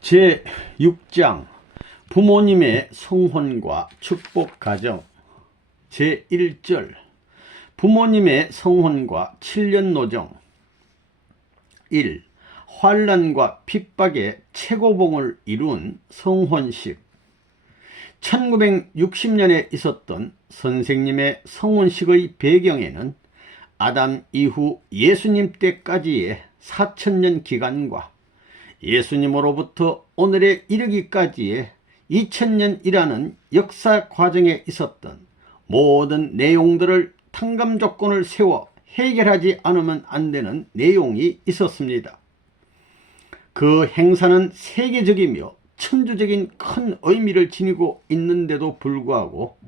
제6장 부모님의 성혼과 축복 가정. 제1절 부모님의 성혼과 7년 노정. 1. 환난과 핍박의 최고봉을 이룬 성혼식. 1960년에 있었던 선생님의 성혼식의 배경에는 아담 이후 예수님 때까지의 4000년 기간과 예수님으로부터 오늘에 이르기까지의 2000년이라는 역사 과정에 있었던 모든 내용들을 탕감 조건을 세워 해결하지 않으면 안 되는 내용이 있었습니다. 그 행사는 세계적이며 천주적인 큰 의미를 지니고 있는데도 불구하고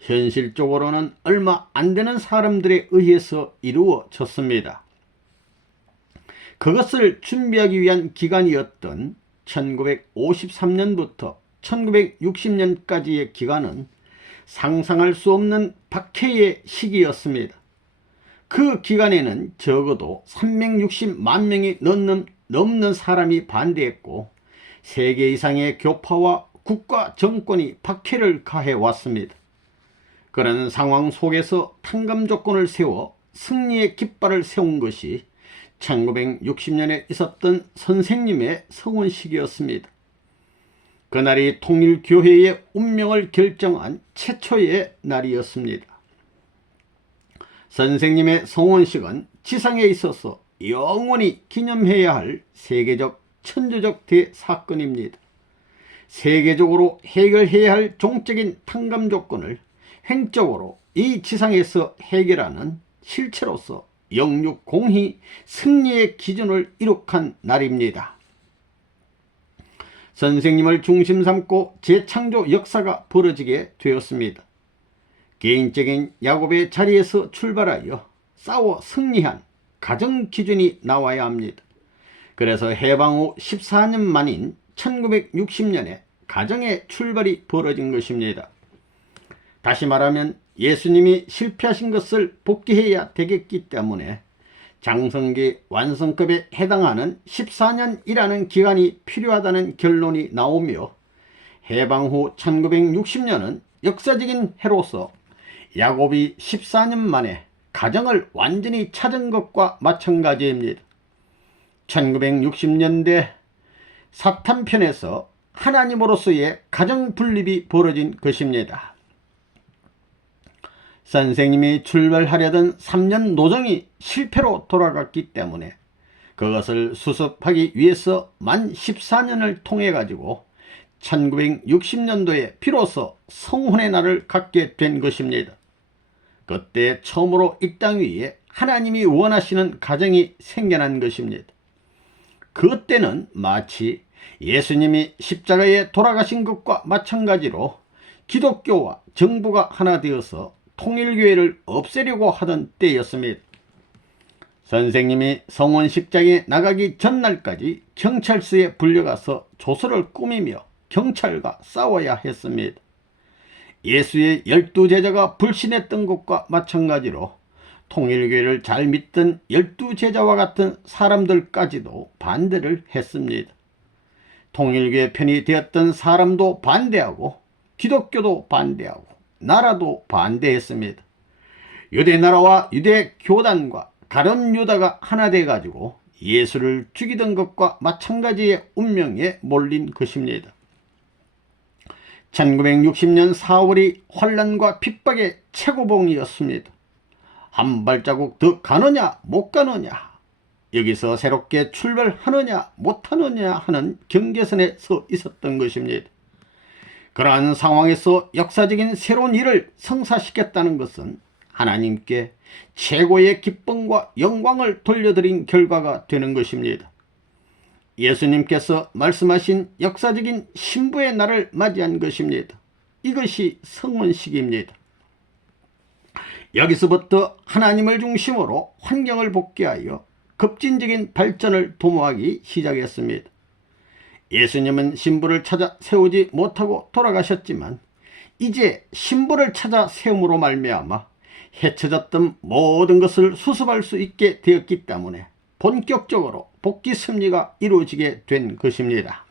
현실적으로는 얼마 안 되는 사람들에 의해서 이루어졌습니다. 그것을 준비하기 위한 기간이었던 1953년부터 1960년까지의 기간은 상상할 수 없는 박해의 시기였습니다. 그 기간에는 적어도 360만 명이 넘는 사람이 반대했고 3개 이상의 교파와 국가 정권이 박해를 가해왔습니다. 그런 상황 속에서 탕감 조건을 세워 승리의 깃발을 세운 것이 1960년에 있었던 선생님의 성혼식이었습니다. 그날이 통일교회의 운명을 결정한 최초의 날이었습니다. 선생님의 성혼식은 지상에 있어서 영원히 기념해야 할 세계적 천주적 대사건입니다. 세계적으로 해결해야 할 종적인 탕감 조건을 횡적으로 이 지상에서 해결하는 실체로서 영육공히 승리의 기준을 이룩한 날입니다. 선생님을 중심 삼고 재창조 역사가 벌어지게 되었습니다. 개인적인 야곱의 자리에서 출발하여 싸워 승리한 가정 기준이 나와야 합니다. 그래서 해방 후 14년 만인 1960년에 가정의 출발이 벌어진 것입니다. 다시 말하면 예수님이 실패하신 것을 복귀해야 되겠기 때문에 장성기 완성급에 해당하는 14년이라는 기간이 필요하다는 결론이 나오며 해방 후 1960년은 역사적인 해로서 야곱이 14년 만에 가정을 완전히 찾은 것과 마찬가지입니다. 1960년대 사탄편에서 하나님으로서의 가정 분립이 벌어진 것입니다. 선생님이 출발하려던 3년 노정이 실패로 돌아갔기 때문에 그것을 수습하기 위해서 만 14년을 통해 가지고 1960년도에 비로소 성혼의 날을 갖게 된 것입니다. 그때 처음으로 이 땅 위에 하나님이 원하시는 가정이 생겨난 것입니다. 그때는 마치 예수님이 십자가에 돌아가신 것과 마찬가지로 기독교와 정부가 하나 되어서 통일교회를 없애려고 하던 때였습니다. 선생님이 성혼식장에 나가기 전날까지 경찰서에 불려가서 조서를 꾸미며 경찰과 싸워야 했습니다. 예수의 12제자가 불신했던 것과 마찬가지로 통일교회를 잘 믿던 12제자와 같은 사람들까지도 반대를 했습니다. 통일교회 편이 되었던 사람도 반대하고 기독교도 반대하고 나라도 반대했습니다. 유대나라와 유대교단과 가룟 유다가 하나 돼가지고 예수를 죽이던 것과 마찬가지의 운명에 몰린 것입니다. 1960년 4월이 환난과 핍박의 최고봉이었습니다. 한 발자국 더 가느냐 못 가느냐, 여기서 새롭게 출발하느냐 못하느냐 하는 경계선에 서 있었던 것입니다. 그러한 상황에서 역사적인 새로운 일을 성사시켰다는 것은 하나님께 최고의 기쁨과 영광을 돌려드린 결과가 되는 것입니다. 예수님께서 말씀하신 역사적인 신부의 날을 맞이한 것입니다. 이것이 성혼식입니다. 여기서부터 하나님을 중심으로 환경을 복귀하여 급진적인 발전을 도모하기 시작했습니다. 예수님은 신부를 찾아 세우지 못하고 돌아가셨지만 이제 신부를 찾아 세움으로 말미암아 헤쳐졌던 모든 것을 수습할 수 있게 되었기 때문에 본격적으로 복귀 승리가 이루어지게 된 것입니다.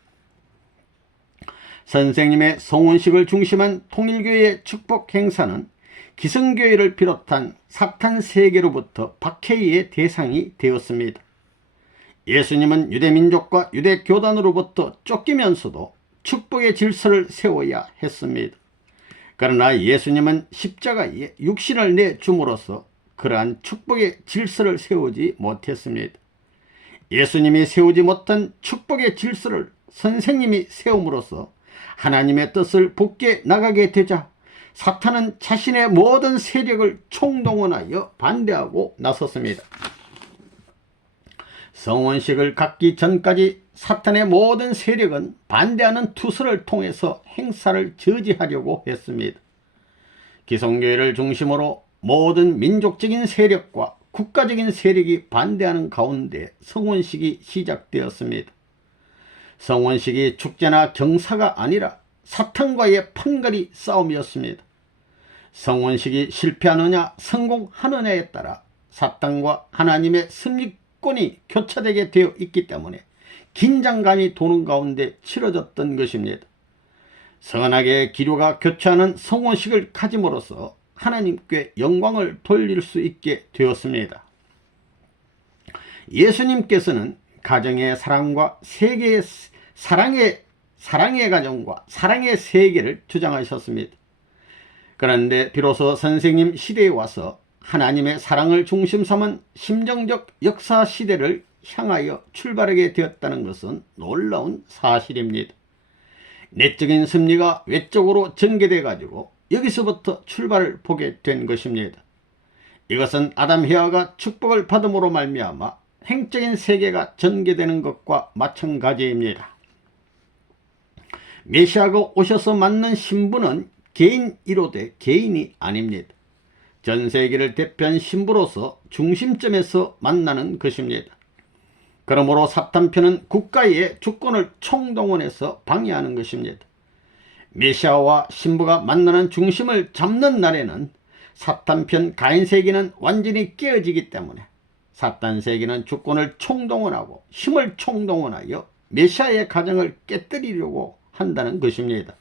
선생님의 성혼식을 중심한 통일교회의 축복 행사는 기성교회를 비롯한 사탄 세계로부터 박해의 대상이 되었습니다. 예수님은 유대민족과 유대교단으로부터 쫓기면서도 축복의 질서를 세워야 했습니다. 그러나 예수님은 십자가에 육신을 내줌으로써 그러한 축복의 질서를 세우지 못했습니다. 예수님이 세우지 못한 축복의 질서를 선생님이 세움으로써 하나님의 뜻을 밖에 나가게 되자 사탄은 자신의 모든 세력을 총동원하여 반대하고 나섰습니다. 성혼식을 갖기 전까지 사탄의 모든 세력은 반대하는 투서를 통해서 행사를 저지하려고 했습니다. 기성교회를 중심으로 모든 민족적인 세력과 국가적인 세력이 반대하는 가운데 성혼식이 시작되었습니다. 성혼식이 축제나 경사가 아니라 사탄과의 판거리 싸움이었습니다. 성혼식이 실패하느냐 성공하느냐에 따라 사탄과 하나님의 승리권이 교차되게 되어 있기 때문에 긴장감이 도는 가운데 치러졌던 것입니다. 선하게 기류가 교차하는 성혼식을 가짐으로써 하나님께 영광을 돌릴 수 있게 되었습니다. 예수님께서는 가정의 사랑과 세계의 사랑의 가정과 사랑의 세계를 주장하셨습니다. 그런데 비로소 선생님 시대에 와서 하나님의 사랑을 중심 삼은 심정적 역사 시대를 향하여 출발하게 되었다는 것은 놀라운 사실입니다. 내적인 섭리가 외적으로 전개돼 가지고 여기서부터 출발을 보게 된 것입니다. 이것은 아담 헤아가 축복을 받음으로 말미암아 행적인 세계가 전개되는 것과 마찬가지입니다. 메시아가 오셔서 맞는 신부는 개인이로되 개인이 아닙니다. 전 세계를 대표한 신부로서 중심점에서 만나는 것입니다. 그러므로 사탄편은 국가의 주권을 총동원해서 방해하는 것입니다. 메시아와 신부가 만나는 중심을 잡는 날에는 사탄편 가인 세계는 완전히 깨어지기 때문에 사탄 세계는 주권을 총동원하고 힘을 총동원하여 메시아의 가정을 깨뜨리려고 한다는 것입니다.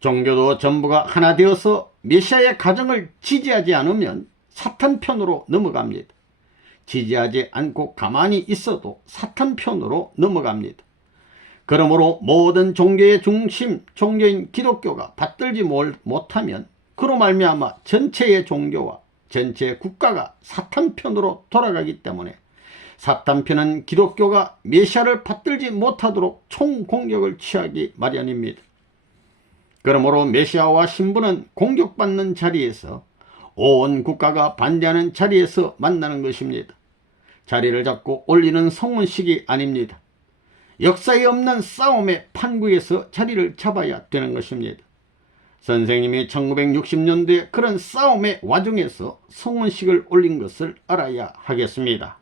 종교도 전부가 하나 되어서 메시아의 가정을 지지하지 않으면 사탄 편으로 넘어갑니다. 지지하지 않고 가만히 있어도 사탄 편으로 넘어갑니다. 그러므로 모든 종교의 중심 종교인 기독교가 받들지 못하면 그로 말미암아 전체의 종교와 전체 국가가 사탄 편으로 돌아가기 때문에 사탄 편은 기독교가 메시아를 받들지 못하도록 총공격을 취하기 마련입니다. 그러므로 메시아와 신부는 공격받는 자리에서 온 국가가 반대하는 자리에서 만나는 것입니다. 자리를 잡고 올리는 성혼식이 아닙니다. 역사에 없는 싸움의 판국에서 자리를 잡아야 되는 것입니다. 선생님이 1960년대에 그런 싸움의 와중에서 성혼식을 올린 것을 알아야 하겠습니다.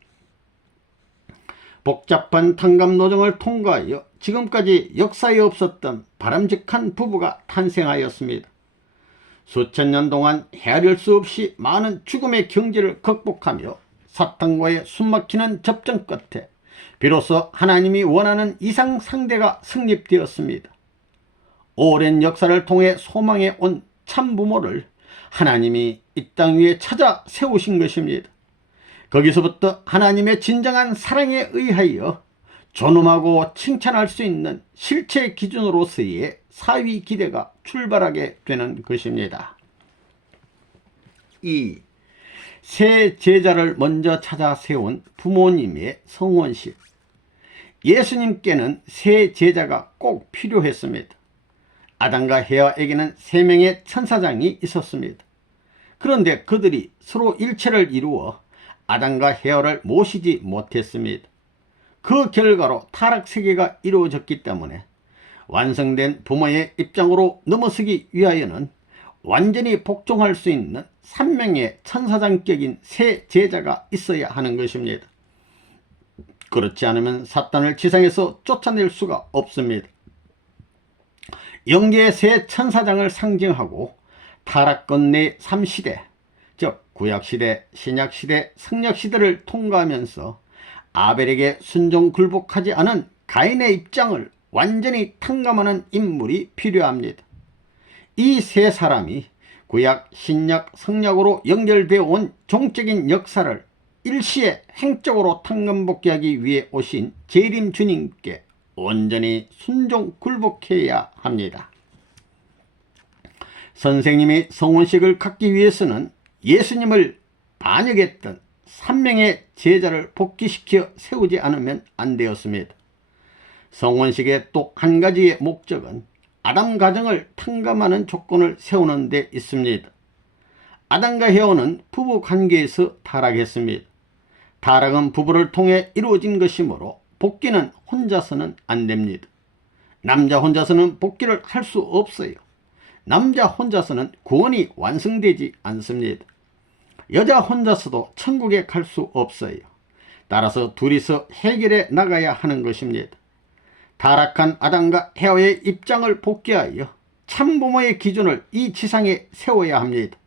복잡한 탕감노정을 통과하여 지금까지 역사에 없었던 바람직한 부부가 탄생하였습니다. 수천 년 동안 헤아릴 수 없이 많은 죽음의 경지를 극복하며 사탄과의 숨막히는 접전 끝에 비로소 하나님이 원하는 이상 상대가 성립되었습니다. 오랜 역사를 통해 소망해 온 참부모를 하나님이 이 땅 위에 찾아 세우신 것입니다. 거기서부터 하나님의 진정한 사랑에 의하여 존엄하고 칭찬할 수 있는 실체 기준으로서의 사위 기대가 출발하게 되는 것입니다. 2. 새 제자를 먼저 찾아 세운 부모님의 성혼식. 예수님께는 새 제자가 꼭 필요했습니다. 아담과 헤아에게는 3명의 천사장이 있었습니다. 그런데 그들이 서로 일체를 이루어 아담과 헤아를 모시지 못했습니다. 그 결과로 타락세계가 이루어졌기 때문에 완성된 부모의 입장으로 넘어서기 위하여는 완전히 복종할 수 있는 3명의 천사장격인 새 제자가 있어야 하는 것입니다. 그렇지 않으면 사탄을 지상에서 쫓아낼 수가 없습니다. 영계의 새 천사장을 상징하고 타락권 내 3시대, 즉 구약시대, 신약시대, 성약시대를 통과하면서 아벨에게 순종 굴복하지 않은 가인의 입장을 완전히 탕감하는 인물이 필요합니다. 이 세 사람이 구약, 신약, 성약으로 연결되어 온 종적인 역사를 일시에 행적으로 탕감복귀하기 위해 오신 재림 주님께 온전히 순종 굴복해야 합니다. 선생님이 성혼식을 갖기 위해서는 예수님을 반역했던 3명의 제자를 복귀시켜 세우지 않으면 안 되었습니다. 성혼식의 또 한 가지의 목적은 아담 가정을 탕감하는 조건을 세우는 데 있습니다. 아담과 헤어는 부부 관계에서 타락했습니다. 타락은 부부를 통해 이루어진 것이므로 복귀는 혼자서는 안 됩니다. 남자 혼자서는 복귀를 할 수 없어요. 남자 혼자서는 구원이 완성되지 않습니다. 여자 혼자서도 천국에 갈 수 없어요. 따라서 둘이서 해결해 나가야 하는 것입니다. 타락한 아담과 헤어의 입장을 복귀하여 참부모의 기준을 이 지상에 세워야 합니다.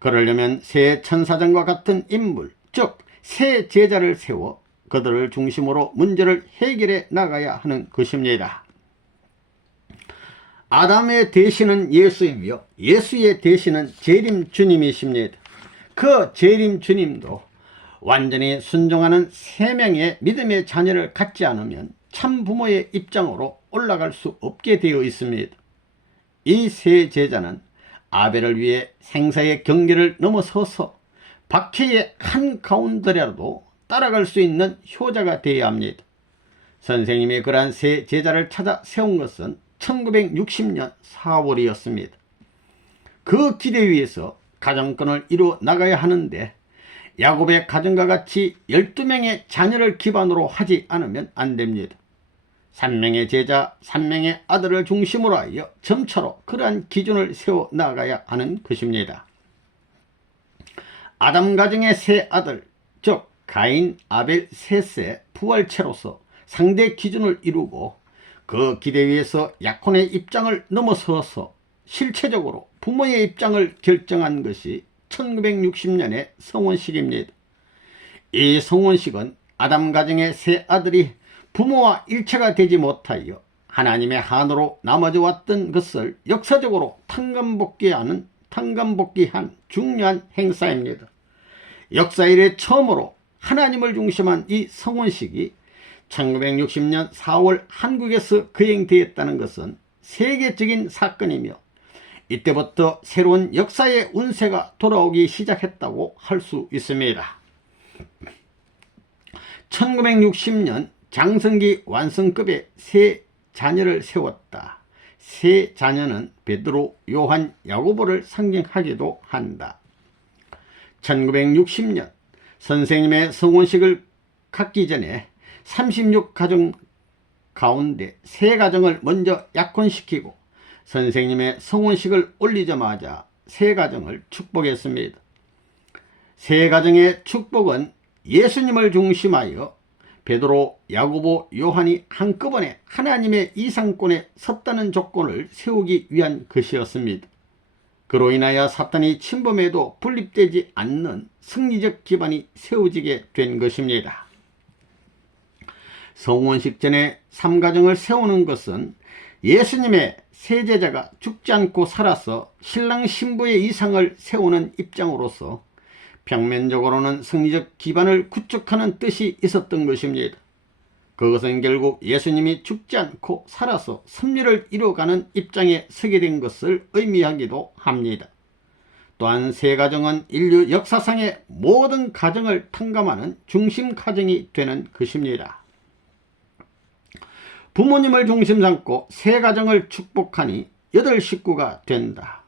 그러려면 새 천사장과 같은 인물, 즉 새 제자를 세워 그들을 중심으로 문제를 해결해 나가야 하는 것입니다. 아담의 대신은 예수이며 예수의 대신은 재림 주님이십니다. 그 재림 주님도 완전히 순종하는 세 명의 믿음의 자녀를 갖지 않으면 참 부모의 입장으로 올라갈 수 없게 되어 있습니다. 이 세 제자는 아벨을 위해 생사의 경계를 넘어서서 박해의 한가운데라도 따라갈 수 있는 효자가 되어야 합니다. 선생님이 그러한 세 제자를 찾아 세운 것은 1960년 4월이었습니다. 그 기대 위에서 가정권을 이루어 나가야 하는데 야곱의 가정과 같이 12명의 자녀를 기반으로 하지 않으면 안 됩니다. 3명의 제자, 3명의 아들을 중심으로 하여 점차로 그러한 기준을 세워 나가야 하는 것입니다. 아담 가정의 세 아들, 즉 가인, 아벨, 셋의 부활체로서 상대 기준을 이루고 그 기대 위에서 약혼의 입장을 넘어서서 실체적으로 부모의 입장을 결정한 것이 1960년의 성혼식입니다. 이 성혼식은 아담 가정의 세 아들이 부모와 일체가 되지 못하여 하나님의 한으로 남아져 왔던 것을 역사적으로 탕감복귀한 중요한 행사입니다. 역사 이래 처음으로 하나님을 중심한 이 성혼식이 1960년 4월 한국에서 거행되었다는 것은 세계적인 사건이며 이때부터 새로운 역사의 운세가 돌아오기 시작했다고 할 수 있습니다. 1960년 장성기 완성급의 세 자녀를 세웠다. 세 자녀는 베드로, 요한, 야고보를 상징하기도 한다. 1960년 선생님의 성혼식을 갖기 전에 36가정 가운데 세 가정을 먼저 약혼시키고 선생님의 성혼식을 올리자마자 세 가정을 축복했습니다. 세 가정의 축복은 예수님을 중심하여 베드로, 야고보, 요한이 한꺼번에 하나님의 이상권에 섰다는 조건을 세우기 위한 것이었습니다. 그로 인하여 사탄이 침범해도 분립되지 않는 승리적 기반이 세워지게 된 것입니다. 성혼식 전에 3가정을 세우는 것은 예수님의 세 제자가 죽지 않고 살아서 신랑 신부의 이상을 세우는 입장으로서 평면적으로는 승리적 기반을 구축하는 뜻이 있었던 것입니다. 그것은 결국 예수님이 죽지 않고 살아서 승리를 이루어가는 입장에 서게 된 것을 의미하기도 합니다. 또한 세 가정은 인류 역사상의 모든 가정을 탕감하는 중심 가정이 되는 것입니다. 부모님을 중심 삼고 세 가정을 축복하니 8식구가 된다.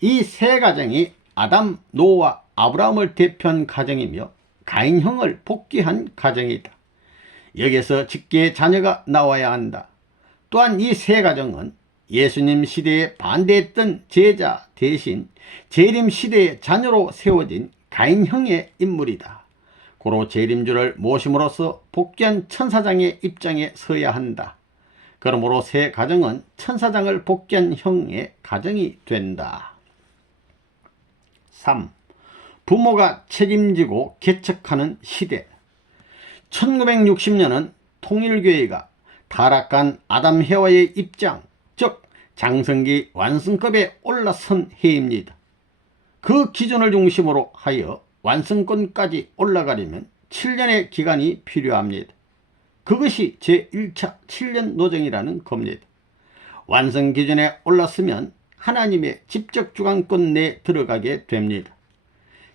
이 세 가정이 아담, 노아, 아브라함을 대표한 가정이며 가인형을 복귀한 가정이다. 여기서 직계의 자녀가 나와야 한다. 또한 이 세 가정은 예수님 시대에 반대했던 제자 대신 재림 시대의 자녀로 세워진 가인형의 인물이다. 고로 재림주를 모심으로써 복귀한 천사장의 입장에 서야 한다. 그러므로 세 가정은 천사장을 복귀한 형의 가정이 된다. 3. 부모가 책임지고 개척하는 시대. 1960년은 통일교회가 타락한 아담 해와의 입장, 즉 장성기 완성급에 올라선 해입니다. 그 기준을 중심으로 하여 완성권까지 올라가려면 7년의 기간이 필요합니다. 그것이 제1차 7년 노정이라는 겁니다. 완성 기준에 올랐으면 하나님의 직접 주관권 내에 들어가게 됩니다.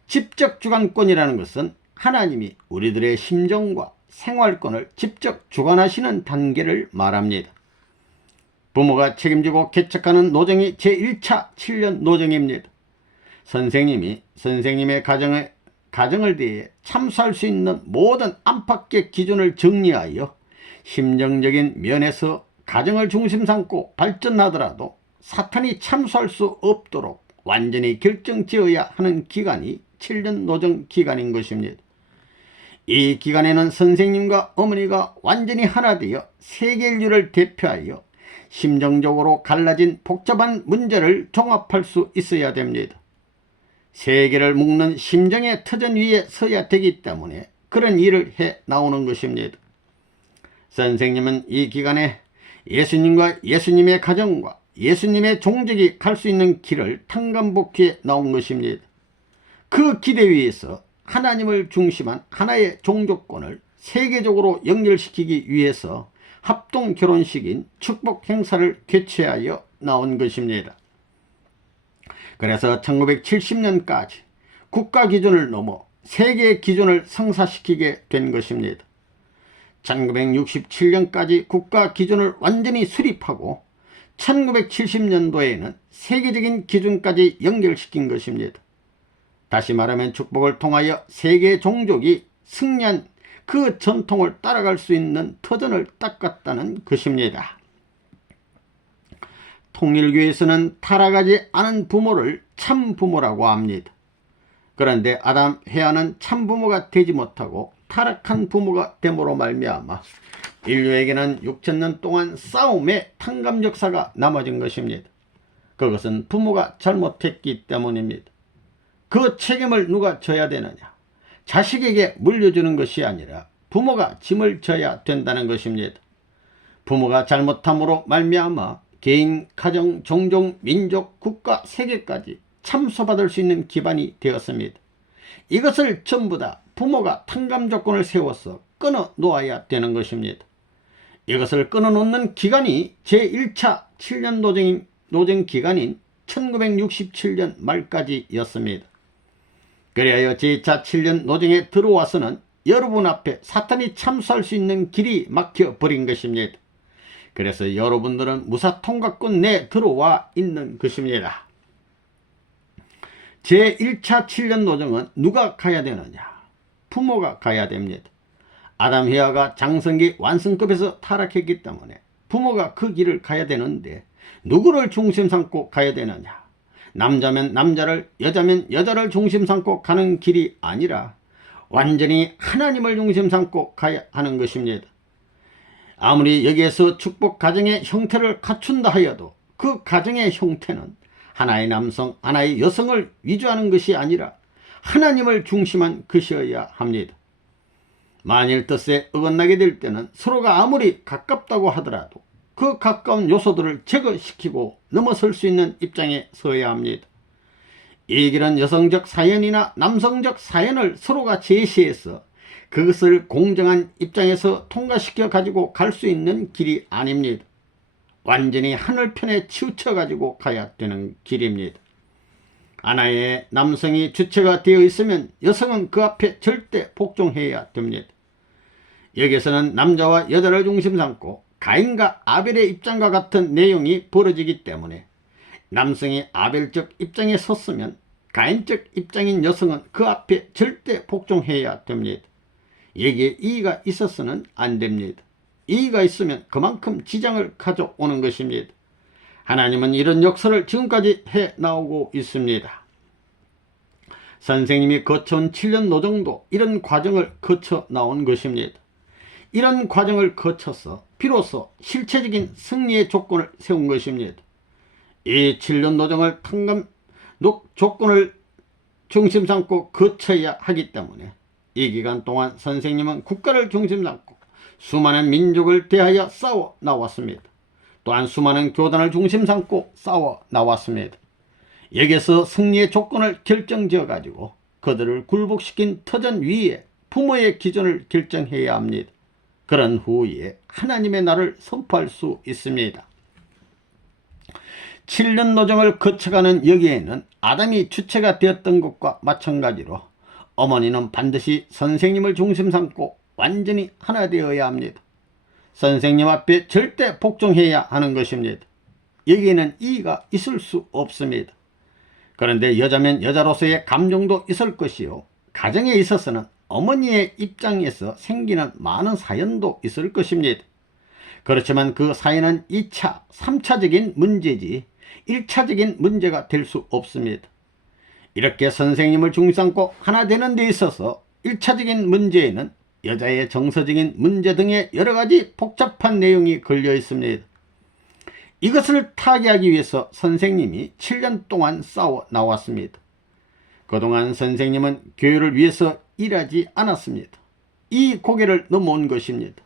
직접 주관권이라는 것은 하나님이 우리들의 심정과 생활권을 직접 주관하시는 단계를 말합니다. 부모가 책임지고 개척하는 노정이 제1차 7년 노정입니다. 선생님이 선생님의 가정을 대해 참수할 수 있는 모든 안팎의 기준을 정리하여 심정적인 면에서 가정을 중심 삼고 발전하더라도 사탄이 참수할 수 없도록 완전히 결정지어야 하는 기간이 7년 노정 기간인 것입니다. 이 기간에는 선생님과 어머니가 완전히 하나 되어 세계 인류를 대표하여 심정적으로 갈라진 복잡한 문제를 종합할 수 있어야 됩니다. 세계를 묶는 심정의 터전 위에 서야 되기 때문에 그런 일을 해 나오는 것입니다. 선생님은 이 기간에 예수님과 예수님의 가정과 예수님의 종족이 갈 수 있는 길을 탕감복해 나온 것입니다. 그 기대 위에서 하나님을 중심한 하나의 종족권을 세계적으로 연결시키기 위해서 합동 결혼식인 축복 행사를 개최하여 나온 것입니다. 그래서 1970년까지 국가 기준을 넘어 세계 기준을 성사시키게 된 것입니다. 1967년까지 국가 기준을 완전히 수립하고 1970년도에는 세계적인 기준까지 연결시킨 것입니다. 다시 말하면 축복을 통하여 세계 종족이 승리한 그 전통을 따라갈 수 있는 터전을 닦았다는 것입니다. 통일교에서는 타락하지 않은 부모를 참부모라고 합니다. 그런데 아담, 해와는 참부모가 되지 못하고 타락한 부모가 됨으로 말미암아 인류에게는 6천년 동안 싸움의 탕감 역사가 남아진 것입니다. 그것은 부모가 잘못했기 때문입니다. 그 책임을 누가 져야 되느냐? 자식에게 물려주는 것이 아니라 부모가 짐을 져야 된다는 것입니다. 부모가 잘못함으로 말미암아 개인, 가정, 종족, 민족, 국가, 세계까지 참소받을 수 있는 기반이 되었습니다. 이것을 전부 다 부모가 탕감 조건을 세워서 끊어 놓아야 되는 것입니다. 이것을 끊어 놓는 기간이 제1차 7년 노정 기간인 1967년 말까지였습니다. 그리하여 제2차 7년 노정에 들어와서는 여러분 앞에 사탄이 참수할 수 있는 길이 막혀버린 것입니다. 그래서 여러분들은 무사통과권 내에 들어와 있는 것입니다. 제1차 7년 노정은 누가 가야 되느냐? 부모가 가야 됩니다. 아담 해와가 장성기 완성급에서 타락했기 때문에 부모가 그 길을 가야 되는데 누구를 중심 삼고 가야 되느냐? 남자면 남자를, 여자면 여자를 중심 삼고 가는 길이 아니라 완전히 하나님을 중심 삼고 가야 하는 것입니다. 아무리 여기에서 축복 가정의 형태를 갖춘다 하여도 그 가정의 형태는 하나의 남성, 하나의 여성을 위주하는 것이 아니라 하나님을 중심한 것이어야 합니다. 만일 뜻에 어긋나게 될 때는 서로가 아무리 가깝다고 하더라도 그 가까운 요소들을 제거시키고 넘어설 수 있는 입장에 서야 합니다. 이 길은 여성적 사연이나 남성적 사연을 서로가 제시해서 그것을 공정한 입장에서 통과시켜 가지고 갈 수 있는 길이 아닙니다. 완전히 하늘편에 치우쳐 가지고 가야 되는 길입니다. 하나의 남성이 주체가 되어 있으면 여성은 그 앞에 절대 복종해야 됩니다. 여기서는 남자와 여자를 중심 삼고 가인과 아벨의 입장과 같은 내용이 벌어지기 때문에 남성이 아벨적 입장에 섰으면 가인적 입장인 여성은 그 앞에 절대 복종해야 됩니다. 여기에 이의가 있어서는 안 됩니다. 이의가 있으면 그만큼 지장을 가져오는 것입니다. 하나님은 이런 역사를 지금까지 해 나오고 있습니다. 선생님이 거쳐온 7년 노정도 이런 과정을 거쳐 나온 것입니다. 이런 과정을 거쳐서 비로소 실체적인 승리의 조건을 세운 것입니다. 이 7년 노정을 조건을 중심 삼고 거쳐야 하기 때문에 이 기간 동안 선생님은 국가를 중심 삼고 수많은 민족을 대하여 싸워 나왔습니다. 또한 수많은 교단을 중심 삼고 싸워 나왔습니다. 여기서 승리의 조건을 결정지어 가지고 그들을 굴복시킨 터전 위에 부모의 기준을 결정해야 합니다. 그런 후에 하나님의 날을 선포할 수 있습니다. 7년 노정을 거쳐가는 여기에는 아담이 주체가 되었던 것과 마찬가지로 어머니는 반드시 선생님을 중심 삼고 완전히 하나 되어야 합니다. 선생님 앞에 절대 복종해야 하는 것입니다. 여기에는 이의가 있을 수 없습니다. 그런데 여자면 여자로서의 감정도 있을 것이요, 가정에 있어서는 어머니의 입장에서 생기는 많은 사연도 있을 것입니다. 그렇지만 그 사연은 2차, 3차적인 문제지 1차적인 문제가 될 수 없습니다. 이렇게 선생님을 중심 삼고 하나 되는 데 있어서 1차적인 문제에는 여자의 정서적인 문제 등의 여러가지 복잡한 내용이 걸려 있습니다. 이것을 타개하기 위해서 선생님이 7년 동안 싸워 나왔습니다. 그동안 선생님은 교회를 위해서 일하지 않았습니다. 이 고개를 넘어온 것입니다.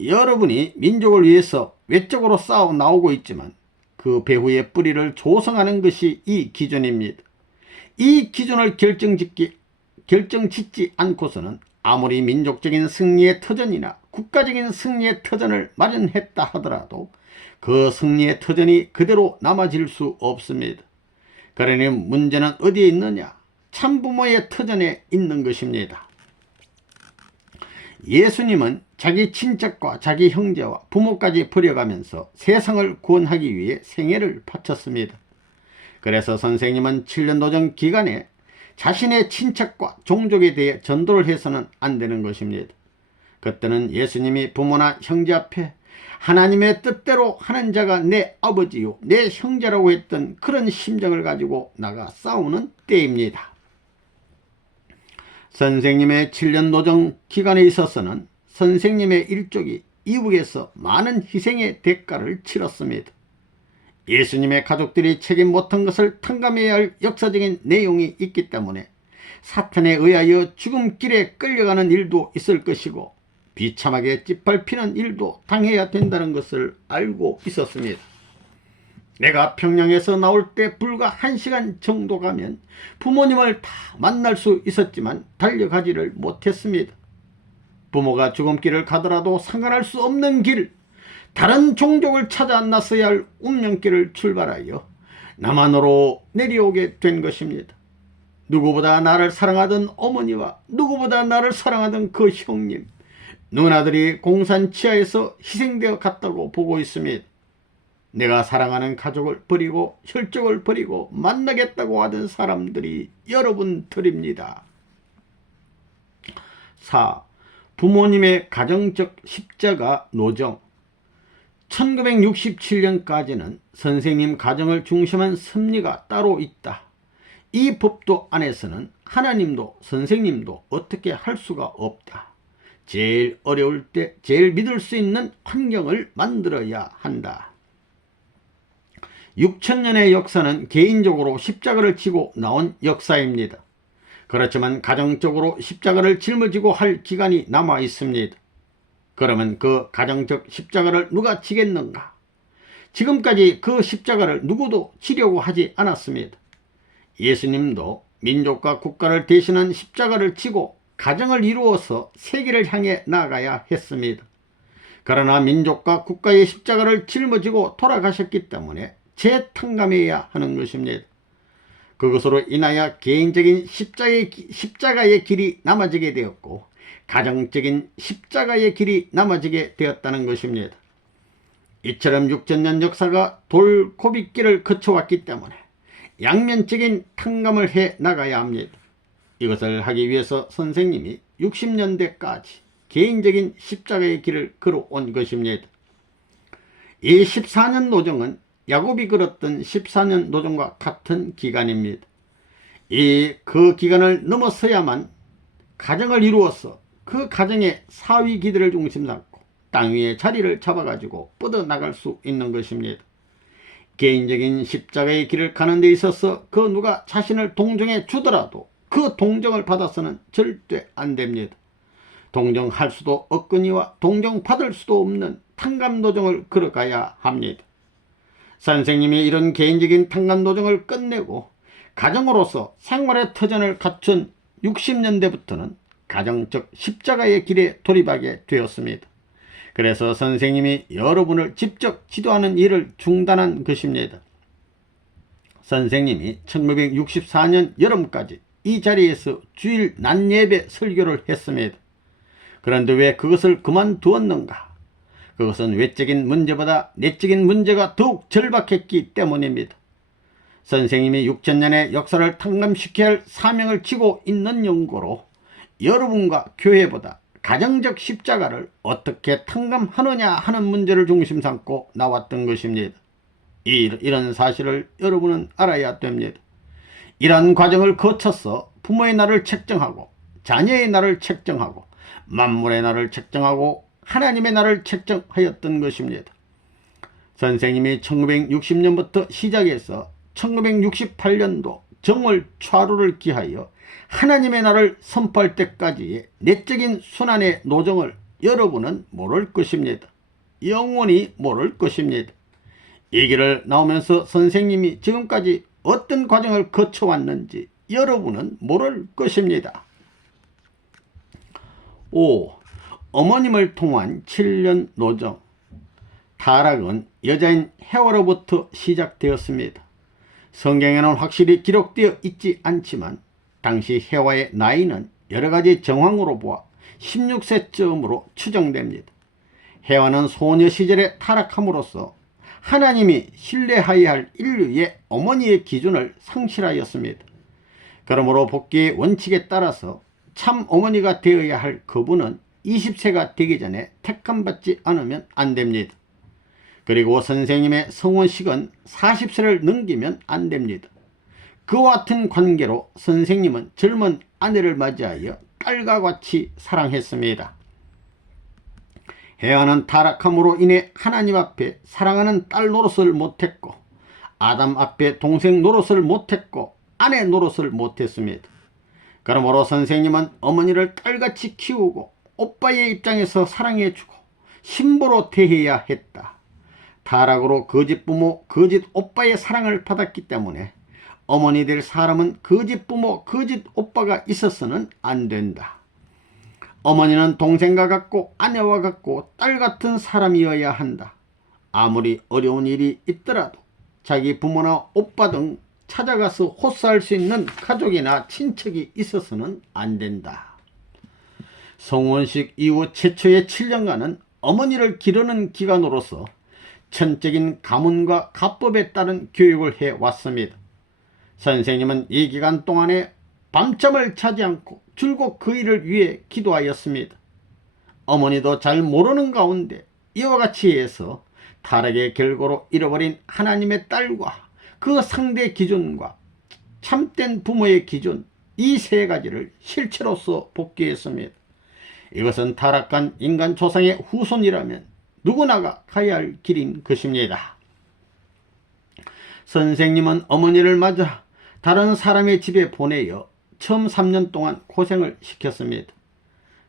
여러분이 민족을 위해서 외적으로 싸워 나오고 있지만 그 배후의 뿌리를 조성하는 것이 이 기준입니다. 이 기준을 결정짓지 않고서는 아무리 민족적인 승리의 터전이나 국가적인 승리의 터전을 마련했다 하더라도 그 승리의 터전이 그대로 남아질 수 없습니다. 그러니 문제는 어디에 있느냐? 참부모의 터전에 있는 것입니다. 예수님은 자기 친척과 자기 형제와 부모까지 버려가면서 세상을 구원하기 위해 생애를 바쳤습니다. 그래서 선생님은 7년 노정 기간에 자신의 친척과 종족에 대해 전도를 해서는 안 되는 것입니다. 그때는 예수님이 부모나 형제 앞에 하나님의 뜻대로 하는 자가 내 아버지요 내 형제라고 했던 그런 심정을 가지고 나가 싸우는 때입니다. 선생님의 7년 노정 기간에 있어서는 선생님의 일족이 이북에서 많은 희생의 대가를 치렀습니다. 예수님의 가족들이 책임 못한 것을 탕감해야 할 역사적인 내용이 있기 때문에 사탄에 의하여 죽음길에 끌려가는 일도 있을 것이고 비참하게 짓밟히는 일도 당해야 된다는 것을 알고 있었습니다. 내가 평양에서 나올 때 불과 1시간 정도 가면 부모님을 다 만날 수 있었지만 달려가지를 못했습니다. 부모가 죽음길을 가더라도 상관할 수 없는 길, 다른 종족을 찾아 나서야 할 운명길을 출발하여 남한으로 내려오게 된 것입니다. 누구보다 나를 사랑하던 어머니와 누구보다 나를 사랑하던 그 형님, 누나들이 공산 치하에서 희생되어 갔다고 보고 있습니다. 내가 사랑하는 가족을 버리고 혈족을 버리고 만나겠다고 하던 사람들이 여러분들입니다. 4. 부모님의 가정적 십자가 노정. 1967년까지는 선생님 가정을 중심한 섭리가 따로 있다. 이 법도 안에서는 하나님도 선생님도 어떻게 할 수가 없다. 제일 어려울 때 제일 믿을 수 있는 환경을 만들어야 한다. 6천년의 역사는 개인적으로 십자가를 지고 나온 역사입니다. 그렇지만 가정적으로 십자가를 짊어지고 할 기간이 남아 있습니다. 그러면 그 가정적 십자가를 누가 지겠는가? 지금까지 그 십자가를 누구도 지려고 하지 않았습니다. 예수님도 민족과 국가를 대신한 십자가를 지고 가정을 이루어서 세계를 향해 나아가야 했습니다. 그러나 민족과 국가의 십자가를 짊어지고 돌아가셨기 때문에 재탕감해야 하는 것입니다. 그것으로 인하여 개인적인 십자가의 길이 남아지게 되었고 가정적인 십자가의 길이 남아지게 되었다는 것입니다. 이처럼 6천년 역사가 돌고빗길을 거쳐왔기 때문에 양면적인 탕감을 해 나가야 합니다. 이것을 하기 위해서 선생님이 60년대까지 개인적인 십자가의 길을 걸어온 것입니다. 이 14년 노정은 야곱이 걸었던 14년 노정과 같은 기간입니다. 그 기간을 넘어서야만 가정을 이루어서 그 가정의 사위 기들을 중심 삼고 땅 위에 자리를 잡아가지고 뻗어나갈 수 있는 것입니다. 개인적인 십자가의 길을 가는 데 있어서 그 누가 자신을 동정해 주더라도 그 동정을 받아서는 절대 안 됩니다. 동정할 수도 없거니와 동정받을 수도 없는 탕감노정을 걸어가야 합니다. 선생님이 이런 개인적인 탕감노정을 끝내고 가정으로서 생활의 터전을 갖춘 60년대부터는 가정적 십자가의 길에 돌입하게 되었습니다. 그래서 선생님이 여러분을 직접 지도하는 일을 중단한 것입니다. 선생님이 1964년 여름까지 이 자리에서 주일 낮 예배 설교를 했습니다. 그런데 왜 그것을 그만두었는가? 그것은 외적인 문제보다 내적인 문제가 더욱 절박했기 때문입니다. 선생님이 6000년의 역사를 탕감시켜야 할 사명을 지고 있는 연고로 여러분과 교회보다 가정적 십자가를 어떻게 탕감하느냐 하는 문제를 중심 삼고 나왔던 것입니다. 이런 사실을 여러분은 알아야 됩니다. 이러한 과정을 거쳐서 부모의 날을 책정하고 자녀의 날을 책정하고 만물의 날을 책정하고 하나님의 날을 책정하였던 것입니다. 선생님이 1960년부터 시작해서 1968년도 정월 초하루를 기하여 하나님의 날을 선포할 때까지의 내적인 순환의 노정을 여러분은 모를 것입니다. 영원히 모를 것입니다. 이 길을 나오면서 선생님이 지금까지 어떤 과정을 거쳐왔는지 여러분은 모를 것입니다. 5. 어머님을 통한 7년 노정. 타락은 여자인 해와로부터 시작되었습니다. 성경에는 확실히 기록되어 있지 않지만 당시 해와의 나이는 여러가지 정황으로 보아 16세쯤으로 추정됩니다. 해와는 소녀 시절에 타락함으로써 하나님이 신뢰하여야 할 인류의 어머니의 기준을 상실하였습니다. 그러므로 복귀의 원칙에 따라서 참 어머니가 되어야 할 그분은 20세가 되기 전에 택함받지 않으면 안 됩니다. 그리고 선생님의 성혼식은 40세를 넘기면 안 됩니다. 그와 같은 관계로 선생님은 젊은 아내를 맞이하여 딸과 같이 사랑했습니다. 해와는 타락함으로 인해 하나님 앞에 사랑하는 딸 노릇을 못했고 아담 앞에 동생 노릇을 못했고 아내 노릇을 못했습니다. 그러므로 선생님은 어머니를 딸같이 키우고 오빠의 입장에서 사랑해주고 신부로 대해야 했다. 타락으로 거짓 부모, 거짓 오빠의 사랑을 받았기 때문에 어머니 될 사람은 거짓 부모, 거짓 오빠가 있어서는 안 된다. 어머니는 동생과 같고 아내와 같고 딸 같은 사람이어야 한다. 아무리 어려운 일이 있더라도 자기 부모나 오빠 등 찾아가서 호소할 수 있는 가족이나 친척이 있어서는 안 된다. 성혼식 이후 최초의 7년간은 어머니를 기르는 기간으로서 천적인 가문과 가법에 따른 교육을 해왔습니다. 선생님은 이 기간 동안에 밤잠을 자지 않고 줄곧 그 일을 위해 기도하였습니다. 어머니도 잘 모르는 가운데 이와 같이 해서 타락의 결과로 잃어버린 하나님의 딸과 그 상대 기준과 참된 부모의 기준, 이 세 가지를 실체로서 복귀했습니다. 이것은 타락한 인간 조상의 후손이라면 누구나가 가야 할 길인 것입니다. 선생님은 어머니를 맞아 다른 사람의 집에 보내어 처음 3년 동안 고생을 시켰습니다.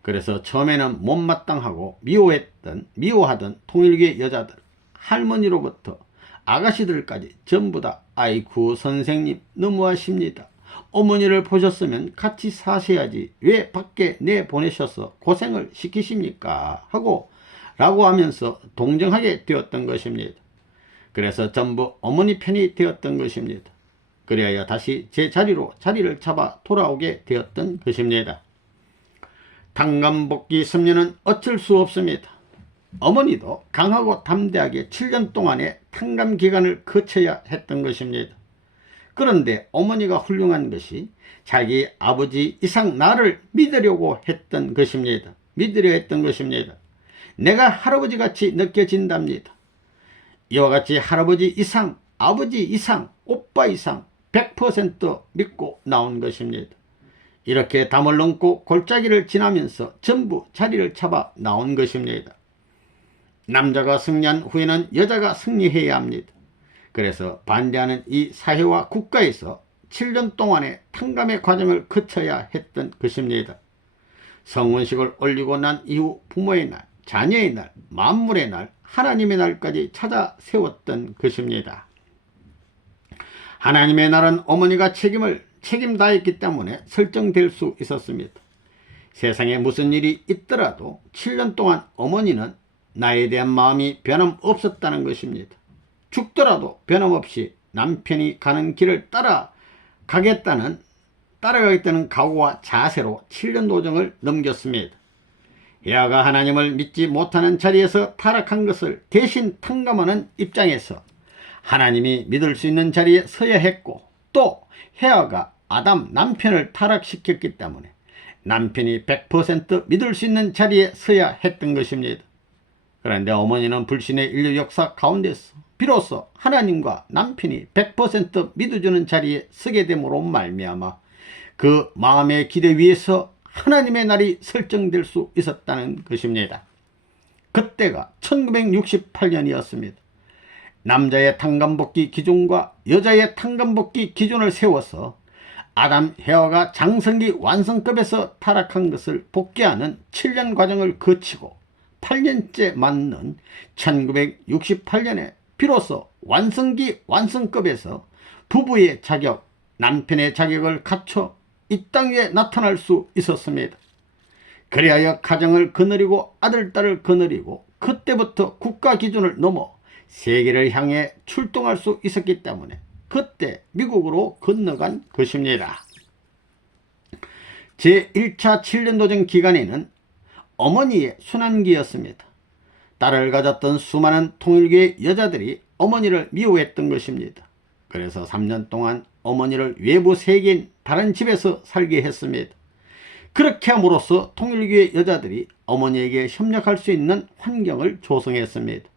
그래서 처음에는 못마땅하고 미워하던 통일교의 여자들, 할머니로부터 아가씨들까지 전부 다 아이쿠 선생님 너무하십니다. 어머니를 보셨으면 같이 사셔야지 왜 밖에 내보내셔서 고생을 시키십니까? 라고 하면서 동정하게 되었던 것입니다. 그래서 전부 어머니 편이 되었던 것입니다. 그래야 다시 제 자리를 잡아 돌아오게 되었던 것입니다. 탕감복귀 섭리는 어쩔 수 없습니다. 어머니도 강하고 담대하게 7년 동안의 탕감 기간을 거쳐야 했던 것입니다. 그런데 어머니가 훌륭한 것이 자기 아버지 이상 나를 믿으려 했던 것입니다. 내가 할아버지같이 느껴진답니다. 이와 같이 할아버지 이상, 아버지 이상, 오빠 이상 100% 믿고 나온 것입니다. 이렇게 담을 넘고 골짜기를 지나면서 전부 자리를 잡아 나온 것입니다. 남자가 승리한 후에는 여자가 승리해야 합니다. 그래서 반대하는 이 사회와 국가에서 7년 동안의 탕감의 과정을 거쳐야 했던 것입니다. 성혼식을 올리고 난 이후 부모의 날, 자녀의 날, 만물의 날, 하나님의 날까지 찾아 세웠던 것입니다. 하나님의 날은 어머니가 책임 다했기 때문에 설정될 수 있었습니다. 세상에 무슨 일이 있더라도 7년 동안 어머니는 나에 대한 마음이 변함없었다는 것입니다. 죽더라도 변함없이 남편이 가는 길을 따라가겠다는 각오와 자세로 7년 노정을 넘겼습니다. 헤아가 하나님을 믿지 못하는 자리에서 타락한 것을 대신 탕감하는 입장에서 하나님이 믿을 수 있는 자리에 서야 했고, 또 헤아가 아담 남편을 타락시켰기 때문에 남편이 100% 믿을 수 있는 자리에 서야 했던 것입니다. 그런데 어머니는 불신의 인류 역사 가운데서 비로소 하나님과 남편이 100% 믿어주는 자리에 서게 됨으로 말미암아 그 마음의 기대 위에서 하나님의 날이 설정될 수 있었다는 것입니다. 그때가 1968년이었습니다. 남자의 탕감복귀 기준과 여자의 탕감복귀 기준을 세워서 아담 헤아가 장성기 완성급에서 타락한 것을 복귀하는 7년 과정을 거치고 8년째 맞는 1968년에 비로소 완성기 완성급에서 부부의 자격, 남편의 자격을 갖춰 이 땅 위에 나타날 수 있었습니다. 그리하여 가정을 거느리고 아들, 딸을 거느리고 그때부터 국가 기준을 넘어 세계를 향해 출동할 수 있었기 때문에 그때 미국으로 건너간 것입니다. 제1차 7년 도정 기간에는 어머니의 순환기였습니다. 딸을 가졌던 수많은 통일교의 여자들이 어머니를 미워했던 것입니다. 그래서 3년 동안 어머니를 외부 세계인 다른 집에서 살게 했습니다. 그렇게 함으로써 통일교의 여자들이 어머니에게 협력할 수 있는 환경을 조성했습니다.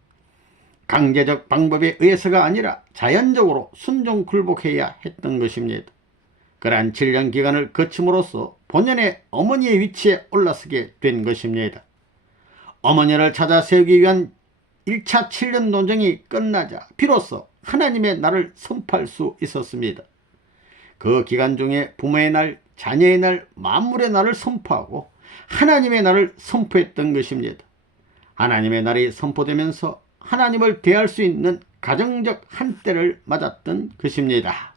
강제적 방법에 의해서가 아니라 자연적으로 순종 굴복해야 했던 것입니다. 그러한 7년 기간을 거침으로써 본연의 어머니의 위치에 올라서게 된 것입니다. 어머니를 찾아 세우기 위한 1차 7년 논쟁이 끝나자 비로소 하나님의 날을 선포할 수 있었습니다. 그 기간 중에 부모의 날, 자녀의 날, 만물의 날을 선포하고 하나님의 날을 선포했던 것입니다. 하나님의 날이 선포되면서 하나님을 대할 수 있는 가정적 한때를 맞았던 것입니다.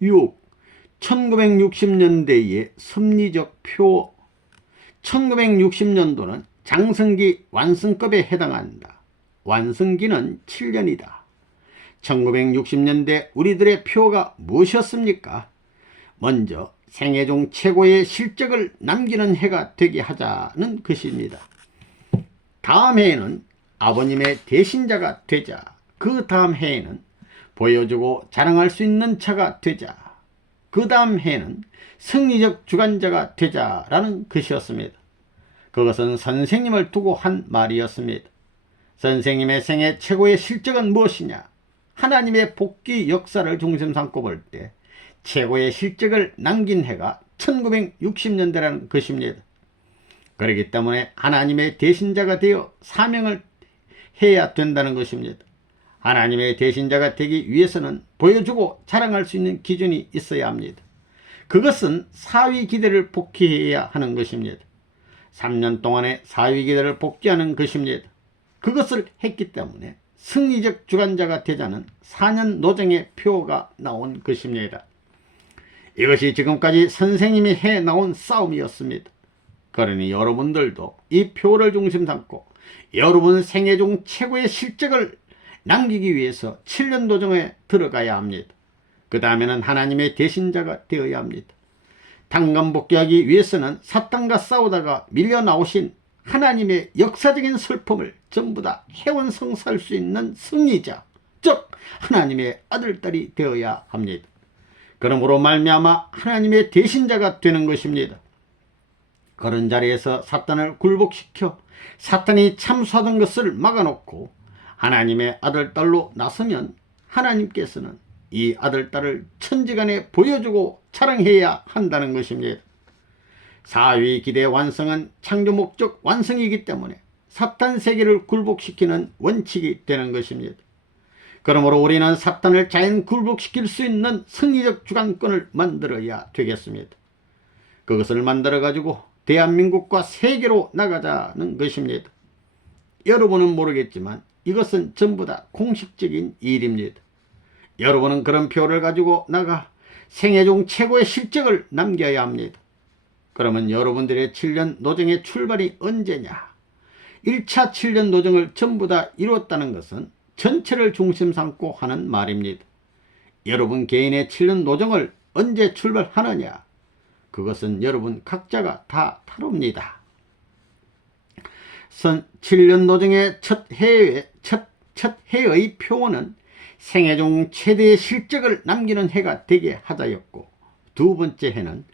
6. 1960년대의 섭리적 표. 1960년도는 장성기 완성급에 해당한다. 완성기는 7년이다. 1960년대 우리들의 표가 무엇이었습니까? 먼저 생애 중 최고의 실적을 남기는 해가 되게 하자는 것입니다. 다음 해에는 아버님의 대신자가 되자. 그 다음 해에는 보여주고 자랑할 수 있는 자가 되자. 그 다음 해에는 승리적 주관자가 되자라는 것이었습니다. 그것은 선생님을 두고 한 말이었습니다. 선생님의 생애 최고의 실적은 무엇이냐? 하나님의 복귀 역사를 중심 삼고 볼 때 최고의 실적을 남긴 해가 1960년대라는 것입니다. 그렇기 때문에 하나님의 대신자가 되어 사명을 해야 된다는 것입니다. 하나님의 대신자가 되기 위해서는 보여주고 자랑할 수 있는 기준이 있어야 합니다. 그것은 사위 기대를 복귀해야 하는 것입니다. 3년 동안의 사위 기대를 복귀하는 것입니다. 그것을 했기 때문에 승리적 주관자가 되자는 4년 노정의 표가 나온 것입니다. 이것이 지금까지 선생님이 해나온 싸움이었습니다. 그러니 여러분들도 이 표를 중심 삼고 여러분 생애 중 최고의 실적을 남기기 위해서 7년 도정에 들어가야 합니다. 그 다음에는 하나님의 대신자가 되어야 합니다. 탕감복귀하기 위해서는 사탄과 싸우다가 밀려나오신 하나님의 역사적인 슬픔을 전부 다 해원성사할 수 있는 승리자, 즉 하나님의 아들딸이 되어야 합니다. 그러므로 말미암아 하나님의 대신자가 되는 것입니다. 그런 자리에서 사탄을 굴복시켜 사탄이 참수하던 것을 막아놓고 하나님의 아들딸로 나서면 하나님께서는 이 아들딸을 천지간에 보여주고 자랑해야 한다는 것입니다. 사위 기대 완성은 창조 목적 완성이기 때문에 사탄 세계를 굴복시키는 원칙이 되는 것입니다. 그러므로 우리는 사탄을 자연 굴복시킬 수 있는 승리적 주관권을 만들어야 되겠습니다. 그것을 만들어 가지고 대한민국과 세계로 나가자는 것입니다. 여러분은 모르겠지만 이것은 전부 다 공식적인 일입니다. 여러분은 그런 표를 가지고 나가 생애 중 최고의 실적을 남겨야 합니다. 그러면 여러분들의 7년 노정의 출발이 언제냐? 1차 7년 노정을 전부 다 이뤘다는 것은 전체를 중심 삼고 하는 말입니다. 여러분 개인의 7년 노정을 언제 출발하느냐? 그것은 여러분 각자가 다 다릅니다. 7년 노정의 첫 해의 표어는 생애 중 최대의 실적을 남기는 해가 되게 하자였고, 두 번째 해는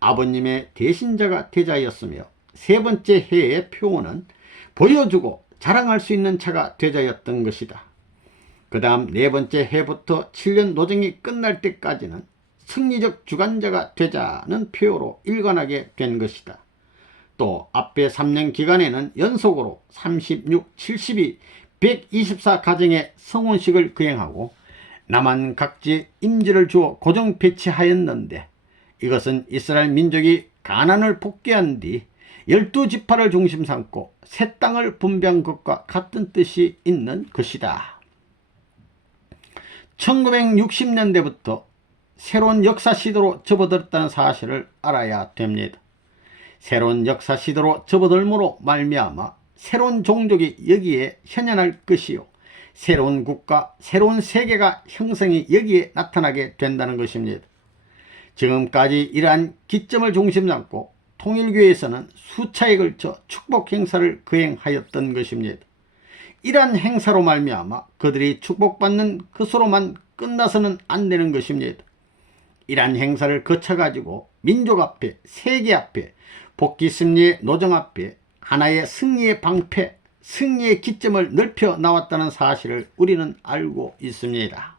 아버님의 대신자가 되자였으며, 세 번째 해의 표어는 보여주고 자랑할 수 있는 차가 되자였던 것이다. 그 다음 네 번째 해부터 7년 노정이 끝날 때까지는 승리적 주관자가 되자는 표어로 일관하게 된 것이다. 또 앞에 3년 기간에는 연속으로 36, 72, 124가정의 성혼식을 거행하고 남한 각지에 임지를 주어 고정 배치하였는데, 이것은 이스라엘 민족이 가나안을 복귀한 뒤 12지파를 중심 삼고 새 땅을 분배한 것과 같은 뜻이 있는 것이다. 1960년대부터 새로운 역사 시대로 접어들었다는 사실을 알아야 됩니다. 새로운 역사 시대로 접어들므로 말미암아 새로운 종족이 여기에 현현할 것이요, 새로운 국가, 새로운 세계가 형성이 여기에 나타나게 된다는 것입니다. 지금까지 이러한 기점을 중심 삼고 통일교회에서는 수차에 걸쳐 축복 행사를 거행하였던 것입니다. 이러한 행사로 말미암아 그들이 축복받는 것으로만 끝나서는 안 되는 것입니다. 이러한 행사를 거쳐가지고 민족 앞에, 세계 앞에, 복귀 승리의 노정 앞에 하나의 승리의 방패, 승리의 기점을 넓혀 나왔다는 사실을 우리는 알고 있습니다.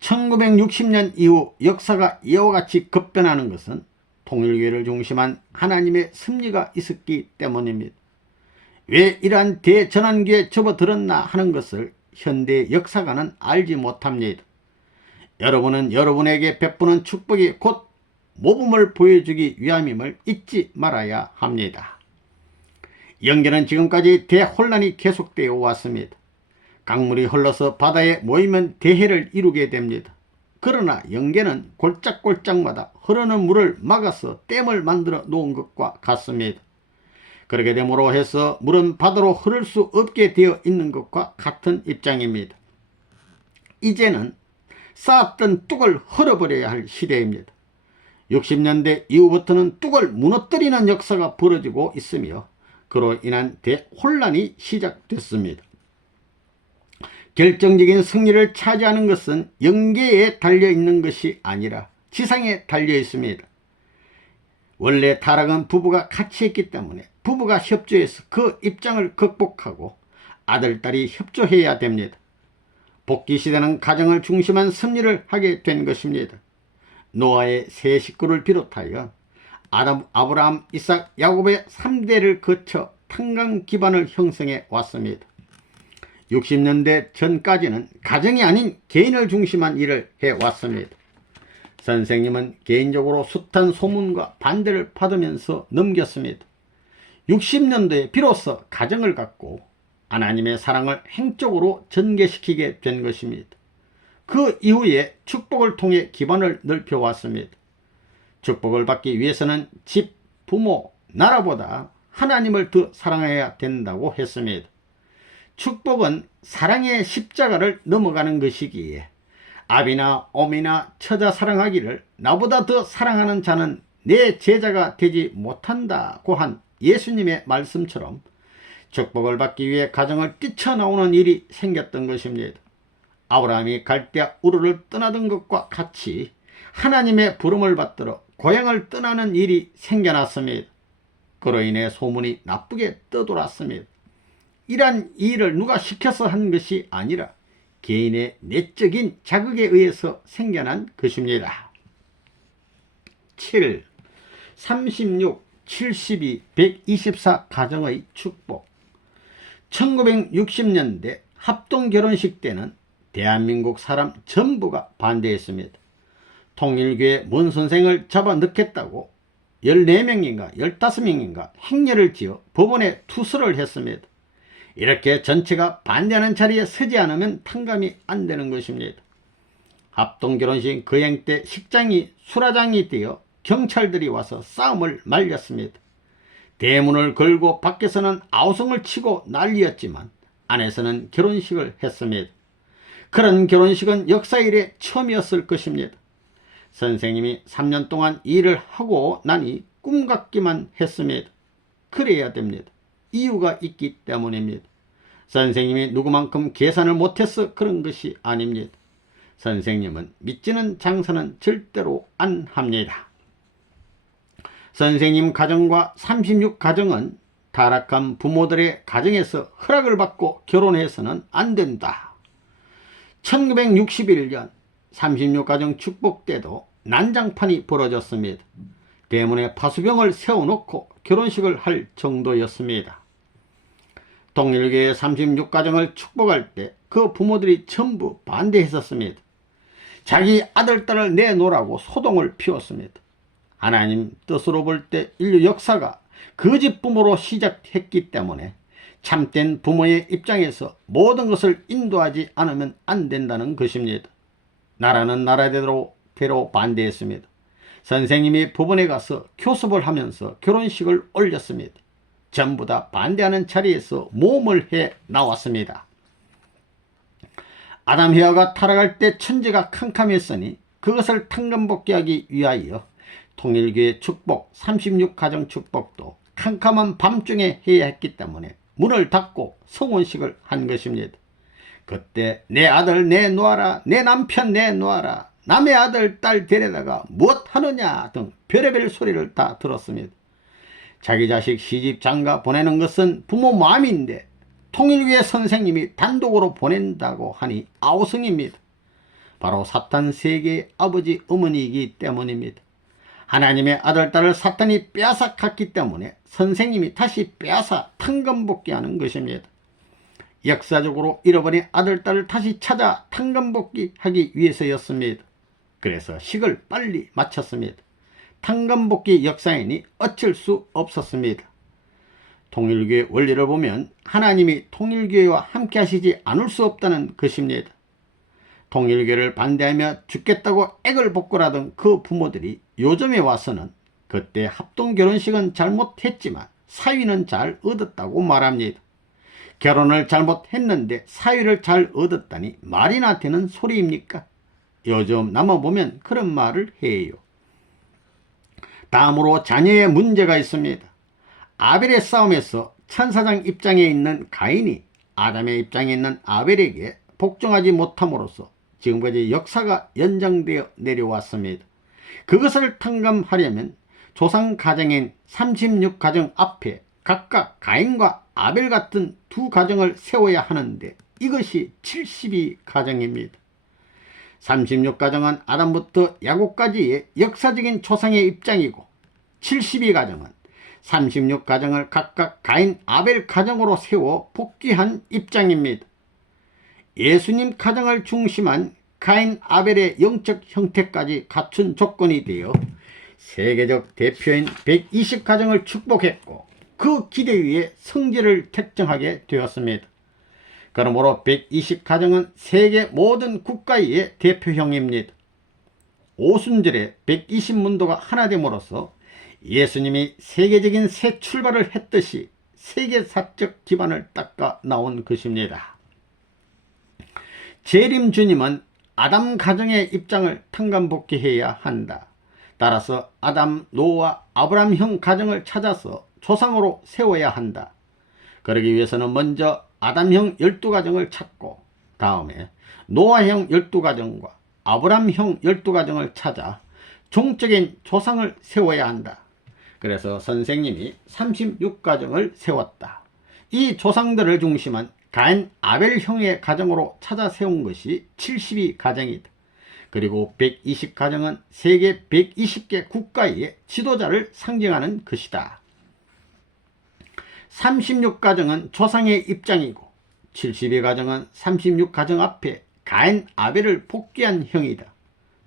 1960년 이후 역사가 이와 같이 급변하는 것은 통일교회를 중심한 하나님의 섭리가 있었기 때문입니다. 왜 이러한 대전환기에 접어들었나 하는 것을 현대 역사가는 알지 못합니다. 여러분은 여러분에게 베푸는 축복이 곧 모범을 보여주기 위함임을 잊지 말아야 합니다. 영계는 지금까지 대혼란이 계속되어 왔습니다. 강물이 흘러서 바다에 모이면 대해를 이루게 됩니다. 그러나 영계는 골짝골짝마다 흐르는 물을 막아서 댐을 만들어 놓은 것과 같습니다. 그렇게 됨으로 해서 물은 바다로 흐를 수 없게 되어 있는 것과 같은 입장입니다. 이제는 쌓았던 뚝을 헐어버려야 할 시대입니다. 60년대 이후부터는 뚝을 무너뜨리는 역사가 벌어지고 있으며 그로 인한 대혼란이 시작됐습니다. 결정적인 승리를 차지하는 것은 영계에 달려있는 것이 아니라 지상에 달려 있습니다. 원래 타락은 부부가 같이 했기 때문에 부부가 협조해서 그 입장을 극복하고 아들, 딸이 협조해야 됩니다. 복귀 시대는 가정을 중심한 승리를 하게 된 것입니다. 노아의 세 식구를 비롯하여 아브라함, 이삭, 야곱의 3대를 거쳐 탄강 기반을 형성해 왔습니다. 60년대 전까지는 가정이 아닌 개인을 중심한 일을 해왔습니다. 선생님은 개인적으로 숱한 소문과 반대를 받으면서 넘겼습니다. 60년도에 비로소 가정을 갖고 하나님의 사랑을 행적으로 전개시키게 된 것입니다. 그 이후에 축복을 통해 기반을 넓혀왔습니다. 축복을 받기 위해서는 집, 부모, 나라보다 하나님을 더 사랑해야 된다고 했습니다. 축복은 사랑의 십자가를 넘어가는 것이기에 아비나 어미나 처자 사랑하기를 나보다 더 사랑하는 자는 내 제자가 되지 못한다고 한 예수님의 말씀처럼 축복을 받기 위해 가정을 뛰쳐나오는 일이 생겼던 것입니다. 아브라함이 갈대아 우르를 떠나던 것과 같이 하나님의 부름을 받들어 고향을 떠나는 일이 생겨났습니다. 그로 인해 소문이 나쁘게 떠돌았습니다. 이러한 일을 누가 시켜서 한 것이 아니라 개인의 내적인 자극에 의해서 생겨난 것입니다. 7. 36, 72, 124 가정의 축복. 1960년대 합동결혼식 때는 대한민국 사람 전부가 반대했습니다. 통일교의 문 선생을 잡아 넣겠다고 14명인가 15명인가 행렬을 지어 법원에 투서를 했습니다. 이렇게 전체가 반대하는 자리에 서지 않으면 탕감이 안 되는 것입니다. 합동결혼식 거행 때 식장이 수라장이 되어 경찰들이 와서 싸움을 말렸습니다. 대문을 걸고 밖에서는 아우성을 치고 난리였지만 안에서는 결혼식을 했습니다. 그런 결혼식은 역사 이래 처음이었을 것입니다. 선생님이 3년 동안 일을 하고 나니 꿈 같기만 했습니다. 그래야 됩니다. 이유가 있기 때문입니다. 선생님이 누구만큼 계산을 못해서 그런 것이 아닙니다. 선생님은 믿지는 장사는 절대로 안 합니다. 선생님 가정과 36가정은 타락한 부모들의 가정에서 허락을 받고 결혼해서는 안 된다. 1961년 36가정 축복 때도 난장판이 벌어졌습니다. 대문에 파수병을 세워놓고 결혼식을 할 정도였습니다. 통일교의 36가정을 축복할 때 그 부모들이 전부 반대했었습니다. 자기 아들, 딸을 내놓으라고 소동을 피웠습니다. 하나님 뜻으로 볼 때 인류 역사가 거짓 부모로 시작했기 때문에 참된 부모의 입장에서 모든 것을 인도하지 않으면 안 된다는 것입니다. 나라는 나라대로 반대했습니다. 선생님이 법원에 가서 교섭을 하면서 결혼식을 올렸습니다. 전부 다 반대하는 자리에서 모험을 해 나왔습니다. 아담 헤아가 타락할 때 천지가 캄캄했으니 그것을 탕감복귀하기 위하여 통일교의 축복 36가정 축복도 캄캄한 밤중에 해야 했기 때문에 문을 닫고 성혼식을 한 것입니다. 그때 내 아들 내놓아라, 내 남편 내놓아라, 남의 아들 딸 데려다가 무엇 하느냐 등 별의별 소리를 다 들었습니다. 자기 자식 시집 장가 보내는 것은 부모 마음인데 통일교의 선생님이 단독으로 보낸다고 하니 아우성입니다. 바로 사탄 세계의 아버지 어머니이기 때문입니다. 하나님의 아들 딸을 사탄이 빼앗아갔기 때문에 선생님이 다시 빼앗아 탕감복귀하는 것입니다. 역사적으로 잃어버린 아들 딸을 다시 찾아 탕감복귀하기 위해서였습니다. 그래서 식을 빨리 마쳤습니다. 탕감복귀 역사이니 어쩔 수 없었습니다. 통일교의 원리를 보면 하나님이 통일교회와 함께 하시지 않을 수 없다는 것입니다. 통일교를 반대하며 죽겠다고 액을 복구하던 그 부모들이 요즘에 와서는 그때 합동결혼식은 잘못했지만 사위는 잘 얻었다고 말합니다. 결혼을 잘못했는데 사위를 잘 얻었다니 말이나 되는 소리입니까? 요즘 남아보면 그런 말을 해요. 다음으로 자녀의 문제가 있습니다. 아벨의 싸움에서 천사장 입장에 있는 가인이 아담의 입장에 있는 아벨에게 복종하지 못함으로써 지금까지 역사가 연장되어 내려왔습니다. 그것을 탕감하려면 조상 가정인 36가정 앞에 각각 가인과 아벨 같은 두 가정을 세워야 하는데 이것이 72가정입니다. 36가정은 아담부터 야곱까지의 역사적인 조상의 입장이고 72가정은 36가정을 각각 가인 아벨 가정으로 세워 복귀한 입장입니다. 예수님 가정을 중심한 가인 아벨의 영적 형태까지 갖춘 조건이 되어 세계적 대표인 120가정을 축복했고 그 기대 위에 성제를 택정하게 되었습니다. 그러므로 120가정은 세계 모든 국가의 대표형입니다. 오순절에 120문도가 하나 됨으로써 예수님이 세계적인 새 출발을 했듯이 세계사적 기반을 닦아 나온 것입니다. 재림 주님은 아담 가정의 입장을 탕감복귀해야 한다. 따라서 아담, 노아, 아브람형 가정을 찾아서 조상으로 세워야 한다. 그러기 위해서는 먼저 아담형 12가정을 찾고 다음에 노아형 12가정과 아브람형 12가정을 찾아 종적인 조상을 세워야 한다. 그래서 선생님이 36가정을 세웠다. 이 조상들을 중심한 가인 아벨형의 가정으로 찾아 세운 것이 72가정이다. 그리고 120가정은 세계 120개 국가의 지도자를 상징하는 것이다. 36가정은 조상의 입장이고 72가정은 36가정 앞에 가인 아벨을 복귀한 형이다.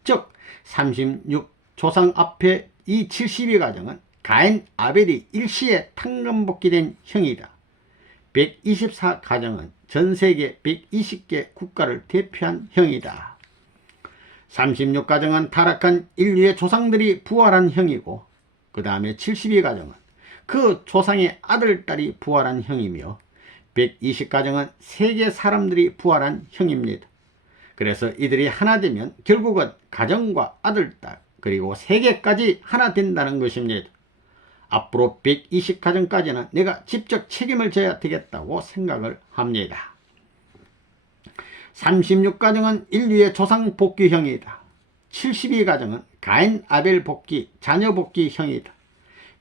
즉 36 조상 앞에 이 72가정은 가인 아벨이 일시에 탕감복귀된 형이다. 124가정은 전세계 120개 국가를 대표한 형이다. 36가정은 타락한 인류의 조상들이 부활한 형이고, 그 다음에 72가정은 그 조상의 아들, 딸이 부활한 형이며, 120가정은 세계 사람들이 부활한 형입니다. 그래서 이들이 하나 되면 결국은 가정과 아들, 딸, 그리고 세계까지 하나 된다는 것입니다. 앞으로 120가정까지는 내가 직접 책임을 져야 되겠다고 생각을 합니다. 36가정은 인류의 조상 복귀형이다. 72가정은 가인 아벨 복귀, 자녀 복귀형이다.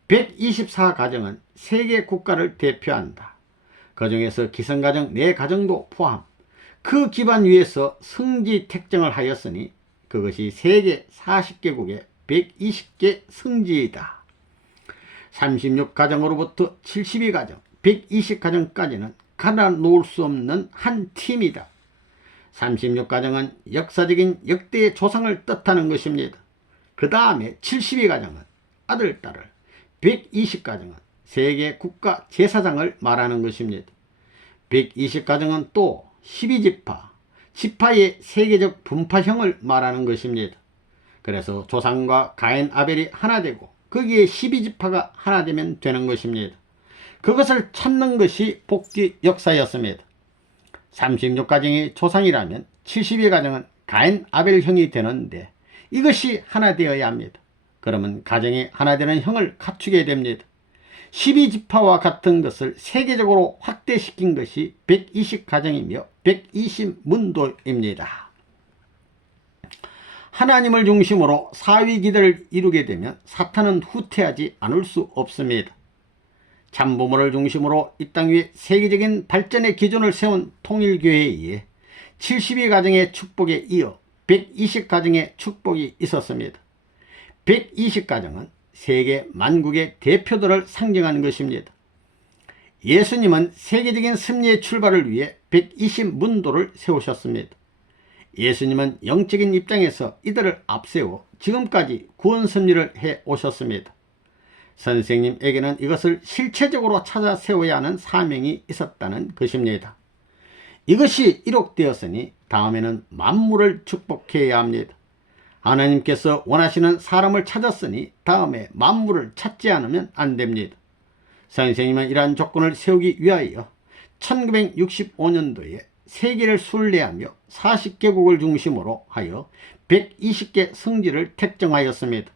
124가정은 세계 국가를 대표한다. 그 중에서 기성가정 4가정도 포함. 그 기반 위에서 성지 택정을 하였으니 그것이 세계 40개국의 120개 성지이다. 36가정으로부터 72가정, 120가정까지는 갈아 놓을 수 없는 한 팀이다. 36가정은 역사적인 역대의 조상을 뜻하는 것입니다. 그 다음에 72가정은 아들, 딸을, 120가정은 세계 국가 제사장을 말하는 것입니다. 120가정은 또 12지파, 지파의 세계적 분파형을 말하는 것입니다. 그래서 조상과 가인 아벨이 하나 되고 거기에 12지파가 하나 되면 되는 것입니다. 그것을 찾는 것이 복귀 역사였습니다. 36가정이 조상이라면 72가정은 가인 아벨형이 되는데 이것이 하나 되어야 합니다. 그러면 가정이 하나 되는 형을 갖추게 됩니다. 12지파와 같은 것을 세계적으로 확대시킨 것이 120가정이며 120문도입니다. 하나님을 중심으로 사위기대를 이루게 되면 사탄은 후퇴하지 않을 수 없습니다. 참부모를 중심으로 이 땅 위에 세계적인 발전의 기준을 세운 통일교회에 의해 72가정의 축복에 이어 120가정의 축복이 있었습니다. 120가정은 세계 만국의 대표들을 상징하는 것입니다. 예수님은 세계적인 승리의 출발을 위해 120문도를 세우셨습니다. 예수님은 영적인 입장에서 이들을 앞세워 지금까지 구원 섭리를 해 오셨습니다. 선생님에게는 이것을 실체적으로 찾아 세워야 하는 사명이 있었다는 것입니다. 이것이 이룩되었으니 다음에는 만물을 축복해야 합니다. 하나님께서 원하시는 사람을 찾았으니 다음에 만물을 찾지 않으면 안 됩니다. 선생님은 이러한 조건을 세우기 위하여 1965년도에 세계를 순례하며 40개국을 중심으로 하여 120개 성지를 택정하였습니다.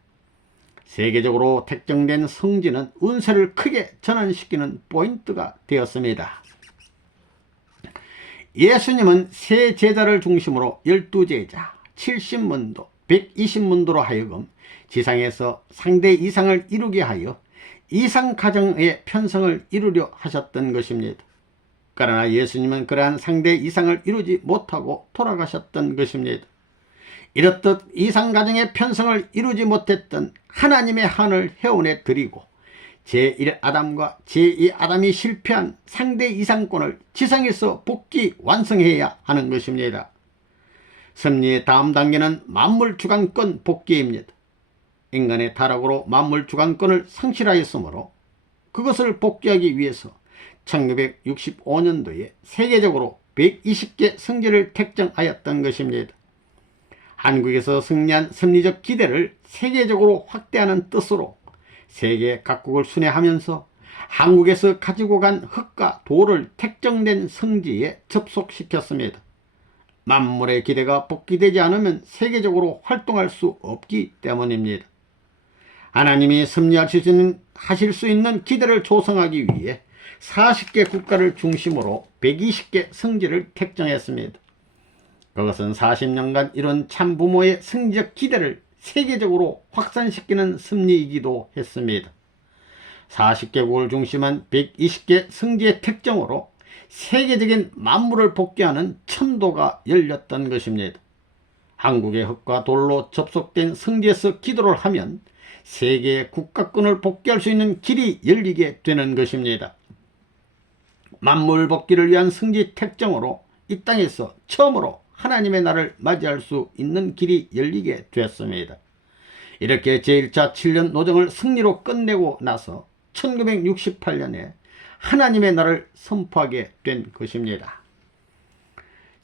세계적으로 택정된 성지는 운세를 크게 전환시키는 포인트가 되었습니다. 예수님은 세 제자를 중심으로 12제자, 70문도, 120문도로 하여금 지상에서 상대 이상을 이루게 하여 이상가정의 편성을 이루려 하셨던 것입니다. 그러나 예수님은 그러한 상대 이상을 이루지 못하고 돌아가셨던 것입니다. 이렇듯 이상가정의 편성을 이루지 못했던 하나님의 한을 회원해 드리고 제1아담과 제2아담이 실패한 상대 이상권을 지상에서 복귀 완성해야 하는 것입니다. 섭리의 다음 단계는 만물 주관권 복귀입니다. 인간의 타락으로 만물 주관권을 상실하였으므로 그것을 복귀하기 위해서 1965년도에 세계적으로 120개 성지를 택정하였던 것입니다. 한국에서 승리한 섭리적 기대를 세계적으로 확대하는 뜻으로 세계 각국을 순회하면서 한국에서 가지고 간 흙과 돌을 택정된 성지에 접속시켰습니다. 만물의 기대가 복귀되지 않으면 세계적으로 활동할 수 없기 때문입니다. 하나님이 섭리하실 수 있는 기대를 조성하기 위해 40개 국가를 중심으로 120개 성지를 택정했습니다. 그것은 40년간 이룬 참부모의 성지적 기대를 세계적으로 확산시키는 섭리이기도 했습니다. 40개국을 중심한 120개 성지의 택정으로 세계적인 만물을 복귀하는 천도가 열렸던 것입니다. 한국의 흙과 돌로 접속된 성지에서 기도를 하면 세계의 국가권을 복귀할 수 있는 길이 열리게 되는 것입니다. 만물 복귀를 위한 성지 택정으로 이 땅에서 처음으로 하나님의 날을 맞이할 수 있는 길이 열리게 되었습니다. 이렇게 제1차 7년 노정을 승리로 끝내고 나서 1968년에 하나님의 날을 선포하게 된 것입니다.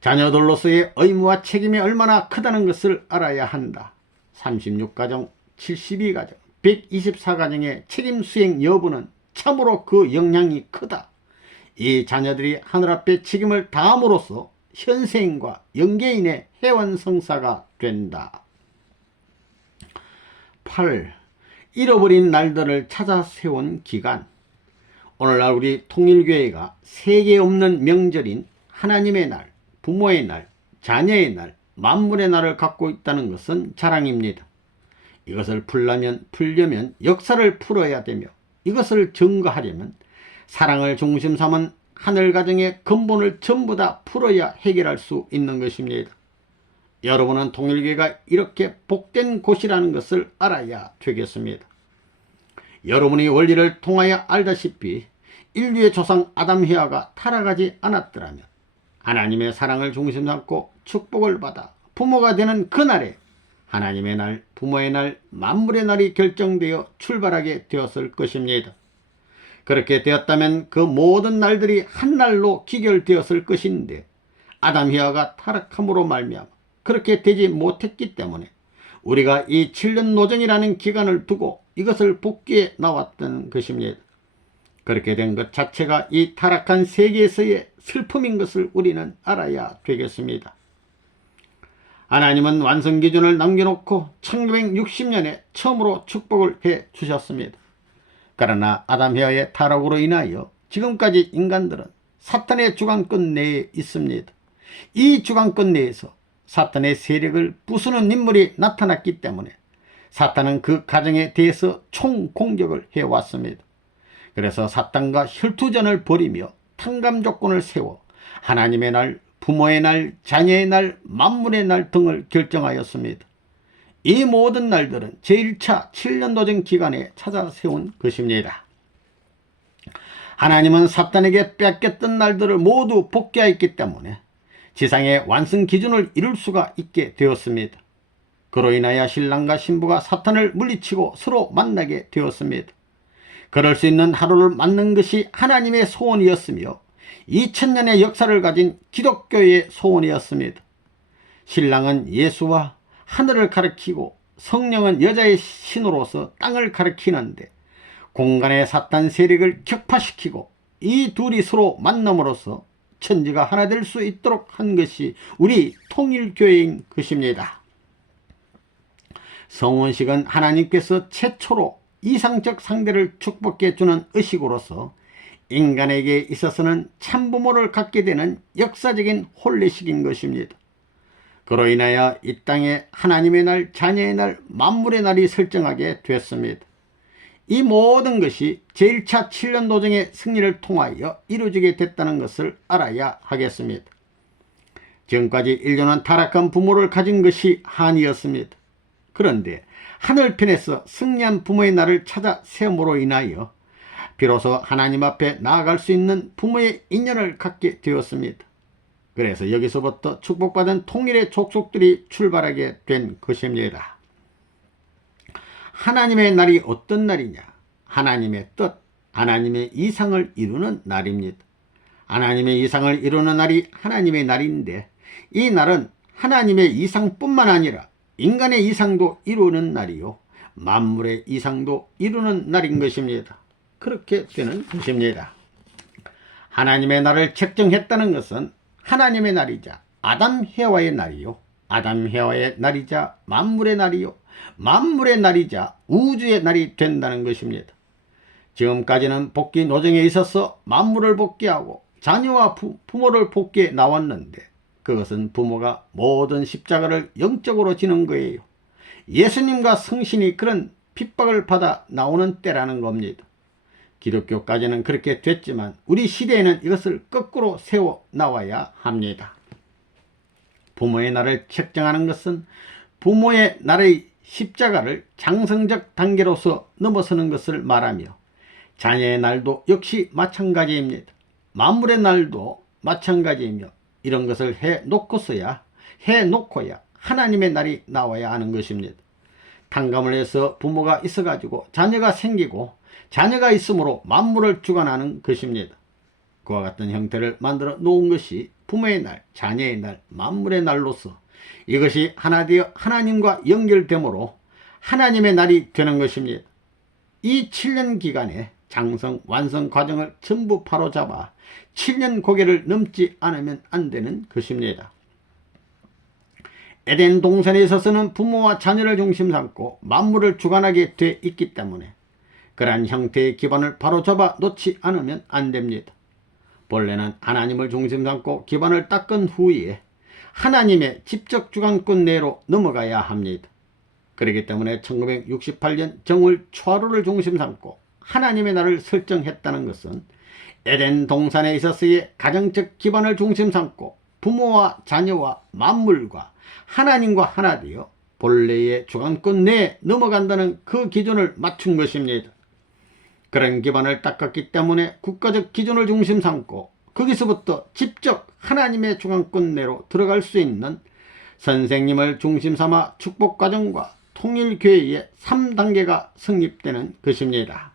자녀들로서의 의무와 책임이 얼마나 크다는 것을 알아야 한다. 36가정, 72가정, 124가정의 책임 수행 여부는 참으로 그 영향이 크다. 이 자녀들이 하늘 앞에 책임을 다함으로써 현세인과 영계인의 해원성사가 된다. 8. 잃어버린 날들을 찾아 세운 기간. 오늘날 우리 통일교회가 세계 없는 명절인 하나님의 날, 부모의 날, 자녀의 날, 만물의 날을 갖고 있다는 것은 자랑입니다. 이것을 풀려면 역사를 풀어야 되며, 이것을 증거하려면 사랑을 중심 삼은 하늘 가정의 근본을 전부 다 풀어야 해결할 수 있는 것입니다. 여러분은 통일교회가 이렇게 복된 곳이라는 것을 알아야 되겠습니다. 여러분이 원리를 통하여 알다시피 인류의 조상 아담 헤아가 타락하지 않았더라면 하나님의 사랑을 중심 삼고 축복을 받아 부모가 되는 그날에 하나님의 날, 부모의 날, 만물의 날이 결정되어 출발하게 되었을 것입니다. 그렇게 되었다면 그 모든 날들이 한 날로 기결되었을 것인데 아담 헤아가 타락함으로 말미암아 그렇게 되지 못했기 때문에 우리가 이 7년 노정이라는 기간을 두고 이것을 복귀해 나왔던 것입니다. 그렇게 된 것 자체가 이 타락한 세계에서의 슬픔인 것을 우리는 알아야 되겠습니다. 하나님은 완성기준을 남겨놓고 1960년에 처음으로 축복을 해 주셨습니다. 그러나 아담 헤아의 타락으로 인하여 지금까지 인간들은 사탄의 주관권 내에 있습니다. 이 주관권 내에서 사탄의 세력을 부수는 인물이 나타났기 때문에 사탄은 그 가정에 대해서 총공격을 해왔습니다. 그래서 사탄과 혈투전을 벌이며 탕감 조건을 세워 하나님의 날, 부모의 날, 자녀의 날, 만물의 날 등을 결정하였습니다. 이 모든 날들은 제1차 7년 노정 기간에 찾아 세운 것입니다. 하나님은 사탄에게 뺏겼던 날들을 모두 복귀하였기 때문에 지상의 완성 기준을 이룰 수가 있게 되었습니다. 그로 인하여 신랑과 신부가 사탄을 물리치고 서로 만나게 되었습니다. 그럴 수 있는 하루를 맞는 것이 하나님의 소원이었으며 2000년의 역사를 가진 기독교의 소원이었습니다. 신랑은 예수와 하늘을 가리키고 성령은 여자의 신으로서 땅을 가리키는데 공간의 사탄 세력을 격파시키고 이 둘이 서로 만남으로써 천지가 하나 될 수 있도록 한 것이 우리 통일교회인 것입니다. 성혼식은 하나님께서 최초로 이상적 상대를 축복해 주는 의식으로서 인간에게 있어서는 참부모를 갖게 되는 역사적인 혼례식인 것입니다. 그로 인하여 이 땅에 하나님의 날, 자녀의 날, 만물의 날이 설정하게 됐습니다. 이 모든 것이 제1차 7년 노정의 승리를 통하여 이루어지게 됐다는 것을 알아야 하겠습니다. 지금까지 인류는 타락한 부모를 가진 것이 한이었습니다. 그런데 하늘편에서 승리한 부모의 날을 찾아 세움으로 인하여 비로소 하나님 앞에 나아갈 수 있는 부모의 인연을 갖게 되었습니다. 그래서 여기서부터 축복받은 통일의 족속들이 출발하게 된 것입니다. 하나님의 날이 어떤 날이냐? 하나님의 뜻, 하나님의 이상을 이루는 날입니다. 하나님의 이상을 이루는 날이 하나님의 날인데 이 날은 하나님의 이상뿐만 아니라 인간의 이상도 이루는 날이요 만물의 이상도 이루는 날인 것입니다. 그렇게 되는 것입니다. 하나님의 날을 책정했다는 것은 하나님의 날이자 아담 헤와의 날이요 아담 헤와의 날이자 만물의 날이요 만물의 날이자 우주의 날이 된다는 것입니다. 지금까지는 복귀 노정에 있어서 만물을 복귀하고 자녀와 부모를 복귀해 나왔는데 그것은 부모가 모든 십자가를 영적으로 지는 거예요. 예수님과 성신이 그런 핍박을 받아 나오는 때라는 겁니다. 기독교까지는 그렇게 됐지만 우리 시대에는 이것을 거꾸로 세워 나와야 합니다. 부모의 날을 책정하는 것은 부모의 날의 십자가를 장성적 단계로서 넘어서는 것을 말하며 자녀의 날도 역시 마찬가지입니다. 만물의 날도 마찬가지이며 이런 것을 해 놓고서야 해놓고야 하나님의 날이 나와야 하는 것입니다. 탕감을 해서 부모가 있어가지고 자녀가 생기고 자녀가 있으므로 만물을 주관하는 것입니다. 그와 같은 형태를 만들어 놓은 것이 부모의 날, 자녀의 날, 만물의 날로서 이것이 하나 되어 하나님과 연결되므로 하나님의 날이 되는 것입니다. 이 7년 기간에 장성, 완성 과정을 전부 바로잡아 7년 고개를 넘지 않으면 안 되는 것입니다. 에덴 동산에 있어서는 부모와 자녀를 중심 삼고 만물을 주관하게 돼 있기 때문에 그러한 형태의 기반을 바로잡아 놓지 않으면 안 됩니다. 본래는 하나님을 중심 삼고 기반을 닦은 후에 하나님의 직접 주관권 내로 넘어가야 합니다. 그렇기 때문에 1968년 정월 초하루를 중심 삼고 하나님의 날을 설정했다는 것은 에덴 동산에 있어서의 가정적 기반을 중심 삼고 부모와 자녀와 만물과 하나님과 하나 되어 본래의 주관권 내에 넘어간다는 그 기준을 맞춘 것입니다. 그런 기반을 닦았기 때문에 국가적 기준을 중심 삼고 거기서부터 직접 하나님의 주관권 내로 들어갈 수 있는 선생님을 중심 삼아 축복과정과 통일교회의 3단계가 성립되는 것입니다.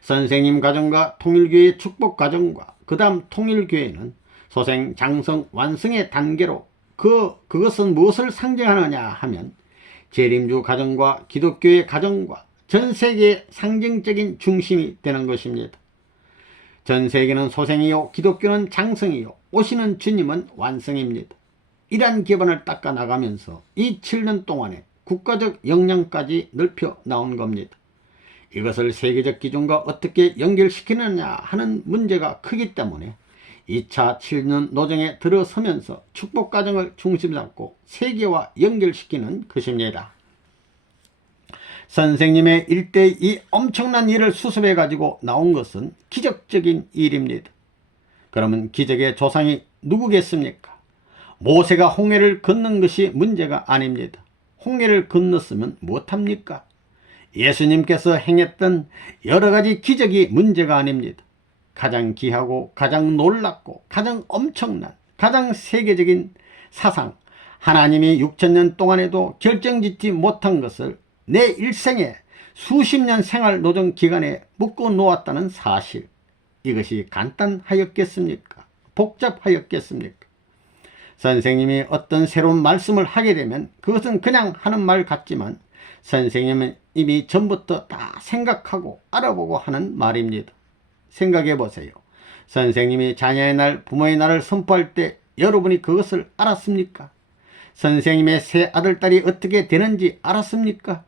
선생님 과정과 통일교회의 축복과정과 그 다음 통일교회는 소생, 장성, 완성의 단계로 그것은 무엇을 상징하느냐 하면 재림주 가정과 기독교의 가정과 전 세계의 상징적인 중심이 되는 것입니다. 전 세계는 소생이요 기독교는 장성이요 오시는 주님은 완성입니다. 이러한 기반을 닦아 나가면서 이 7년 동안에 국가적 역량까지 넓혀 나온 겁니다. 이것을 세계적 기준과 어떻게 연결시키느냐 하는 문제가 크기 때문에 2차 7년 노정에 들어서면서 축복과정을 중심 잡고 세계와 연결시키는 것입니다. 선생님의 일대의 이 엄청난 일을 수습해 가지고 나온 것은 기적적인 일입니다. 그러면 기적의 조상이 누구겠습니까? 모세가 홍해를 건넌 것이 문제가 아닙니다. 홍해를 건넜으면 무엇합니까? 예수님께서 행했던 여러 가지 기적이 문제가 아닙니다. 가장 귀하고 가장 놀랍고 가장 엄청난 가장 세계적인 사상, 하나님이 6천년 동안에도 결정짓지 못한 것을 내 일생에 수십 년 생활 노정 기간에 묶어 놓았다는 사실, 이것이 간단하였겠습니까? 복잡하였겠습니까? 선생님이 어떤 새로운 말씀을 하게 되면 그것은 그냥 하는 말 같지만 선생님은 이미 전부터 다 생각하고 알아보고 하는 말입니다. 생각해 보세요. 선생님이 자녀의 날, 부모의 날을 선포할 때 여러분이 그것을 알았습니까? 선생님의 새 아들, 딸이 어떻게 되는지 알았습니까?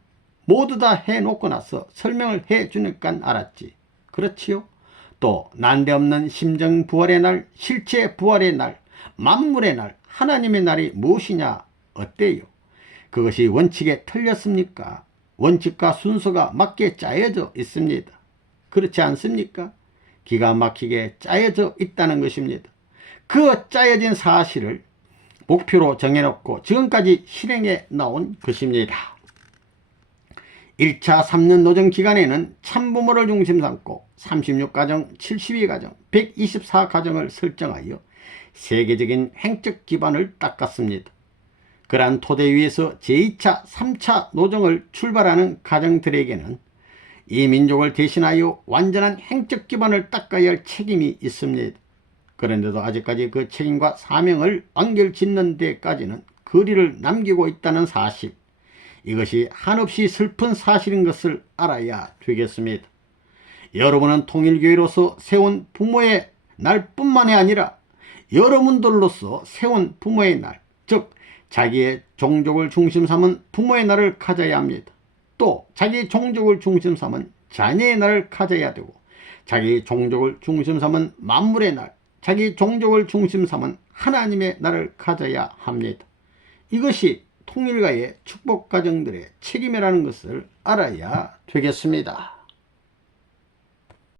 모두 다 해놓고 나서 설명을 해주니까 알았지. 그렇지요? 또 난데없는 심정 부활의 날, 실체 부활의 날, 만물의 날, 하나님의 날이 무엇이냐? 어때요? 그것이 원칙에 틀렸습니까? 원칙과 순서가 맞게 짜여져 있습니다. 그렇지 않습니까? 기가 막히게 짜여져 있다는 것입니다. 그 짜여진 사실을 목표로 정해놓고 지금까지 실행해 나온 것입니다. 1차 3년 노정 기간에는 참부모를 중심 삼고 36가정, 72가정, 124가정을 설정하여 세계적인 행적 기반을 닦았습니다. 그러한 토대 위에서 제2차, 3차 노정을 출발하는 가정들에게는 이 민족을 대신하여 완전한 행적 기반을 닦아야 할 책임이 있습니다. 그런데도 아직까지 그 책임과 사명을 완결짓는 데까지는 거리를 남기고 있다는 사실, 이것이 한없이 슬픈 사실인 것을 알아야 되겠습니다. 여러분은 통일교회로서 세운 부모의 날뿐만이 아니라 여러분들로서 세운 부모의 날, 즉 자기의 종족을 중심 삼은 부모의 날을 가져야 합니다. 또 자기 종족을 중심 삼은 자녀의 날을 가져야 되고, 자기 종족을 중심 삼은 만물의 날, 자기 종족을 중심 삼은 하나님의 날을 가져야 합니다. 이것이 통일가의 축복가정들의 책임이라는 것을 알아야 되겠습니다.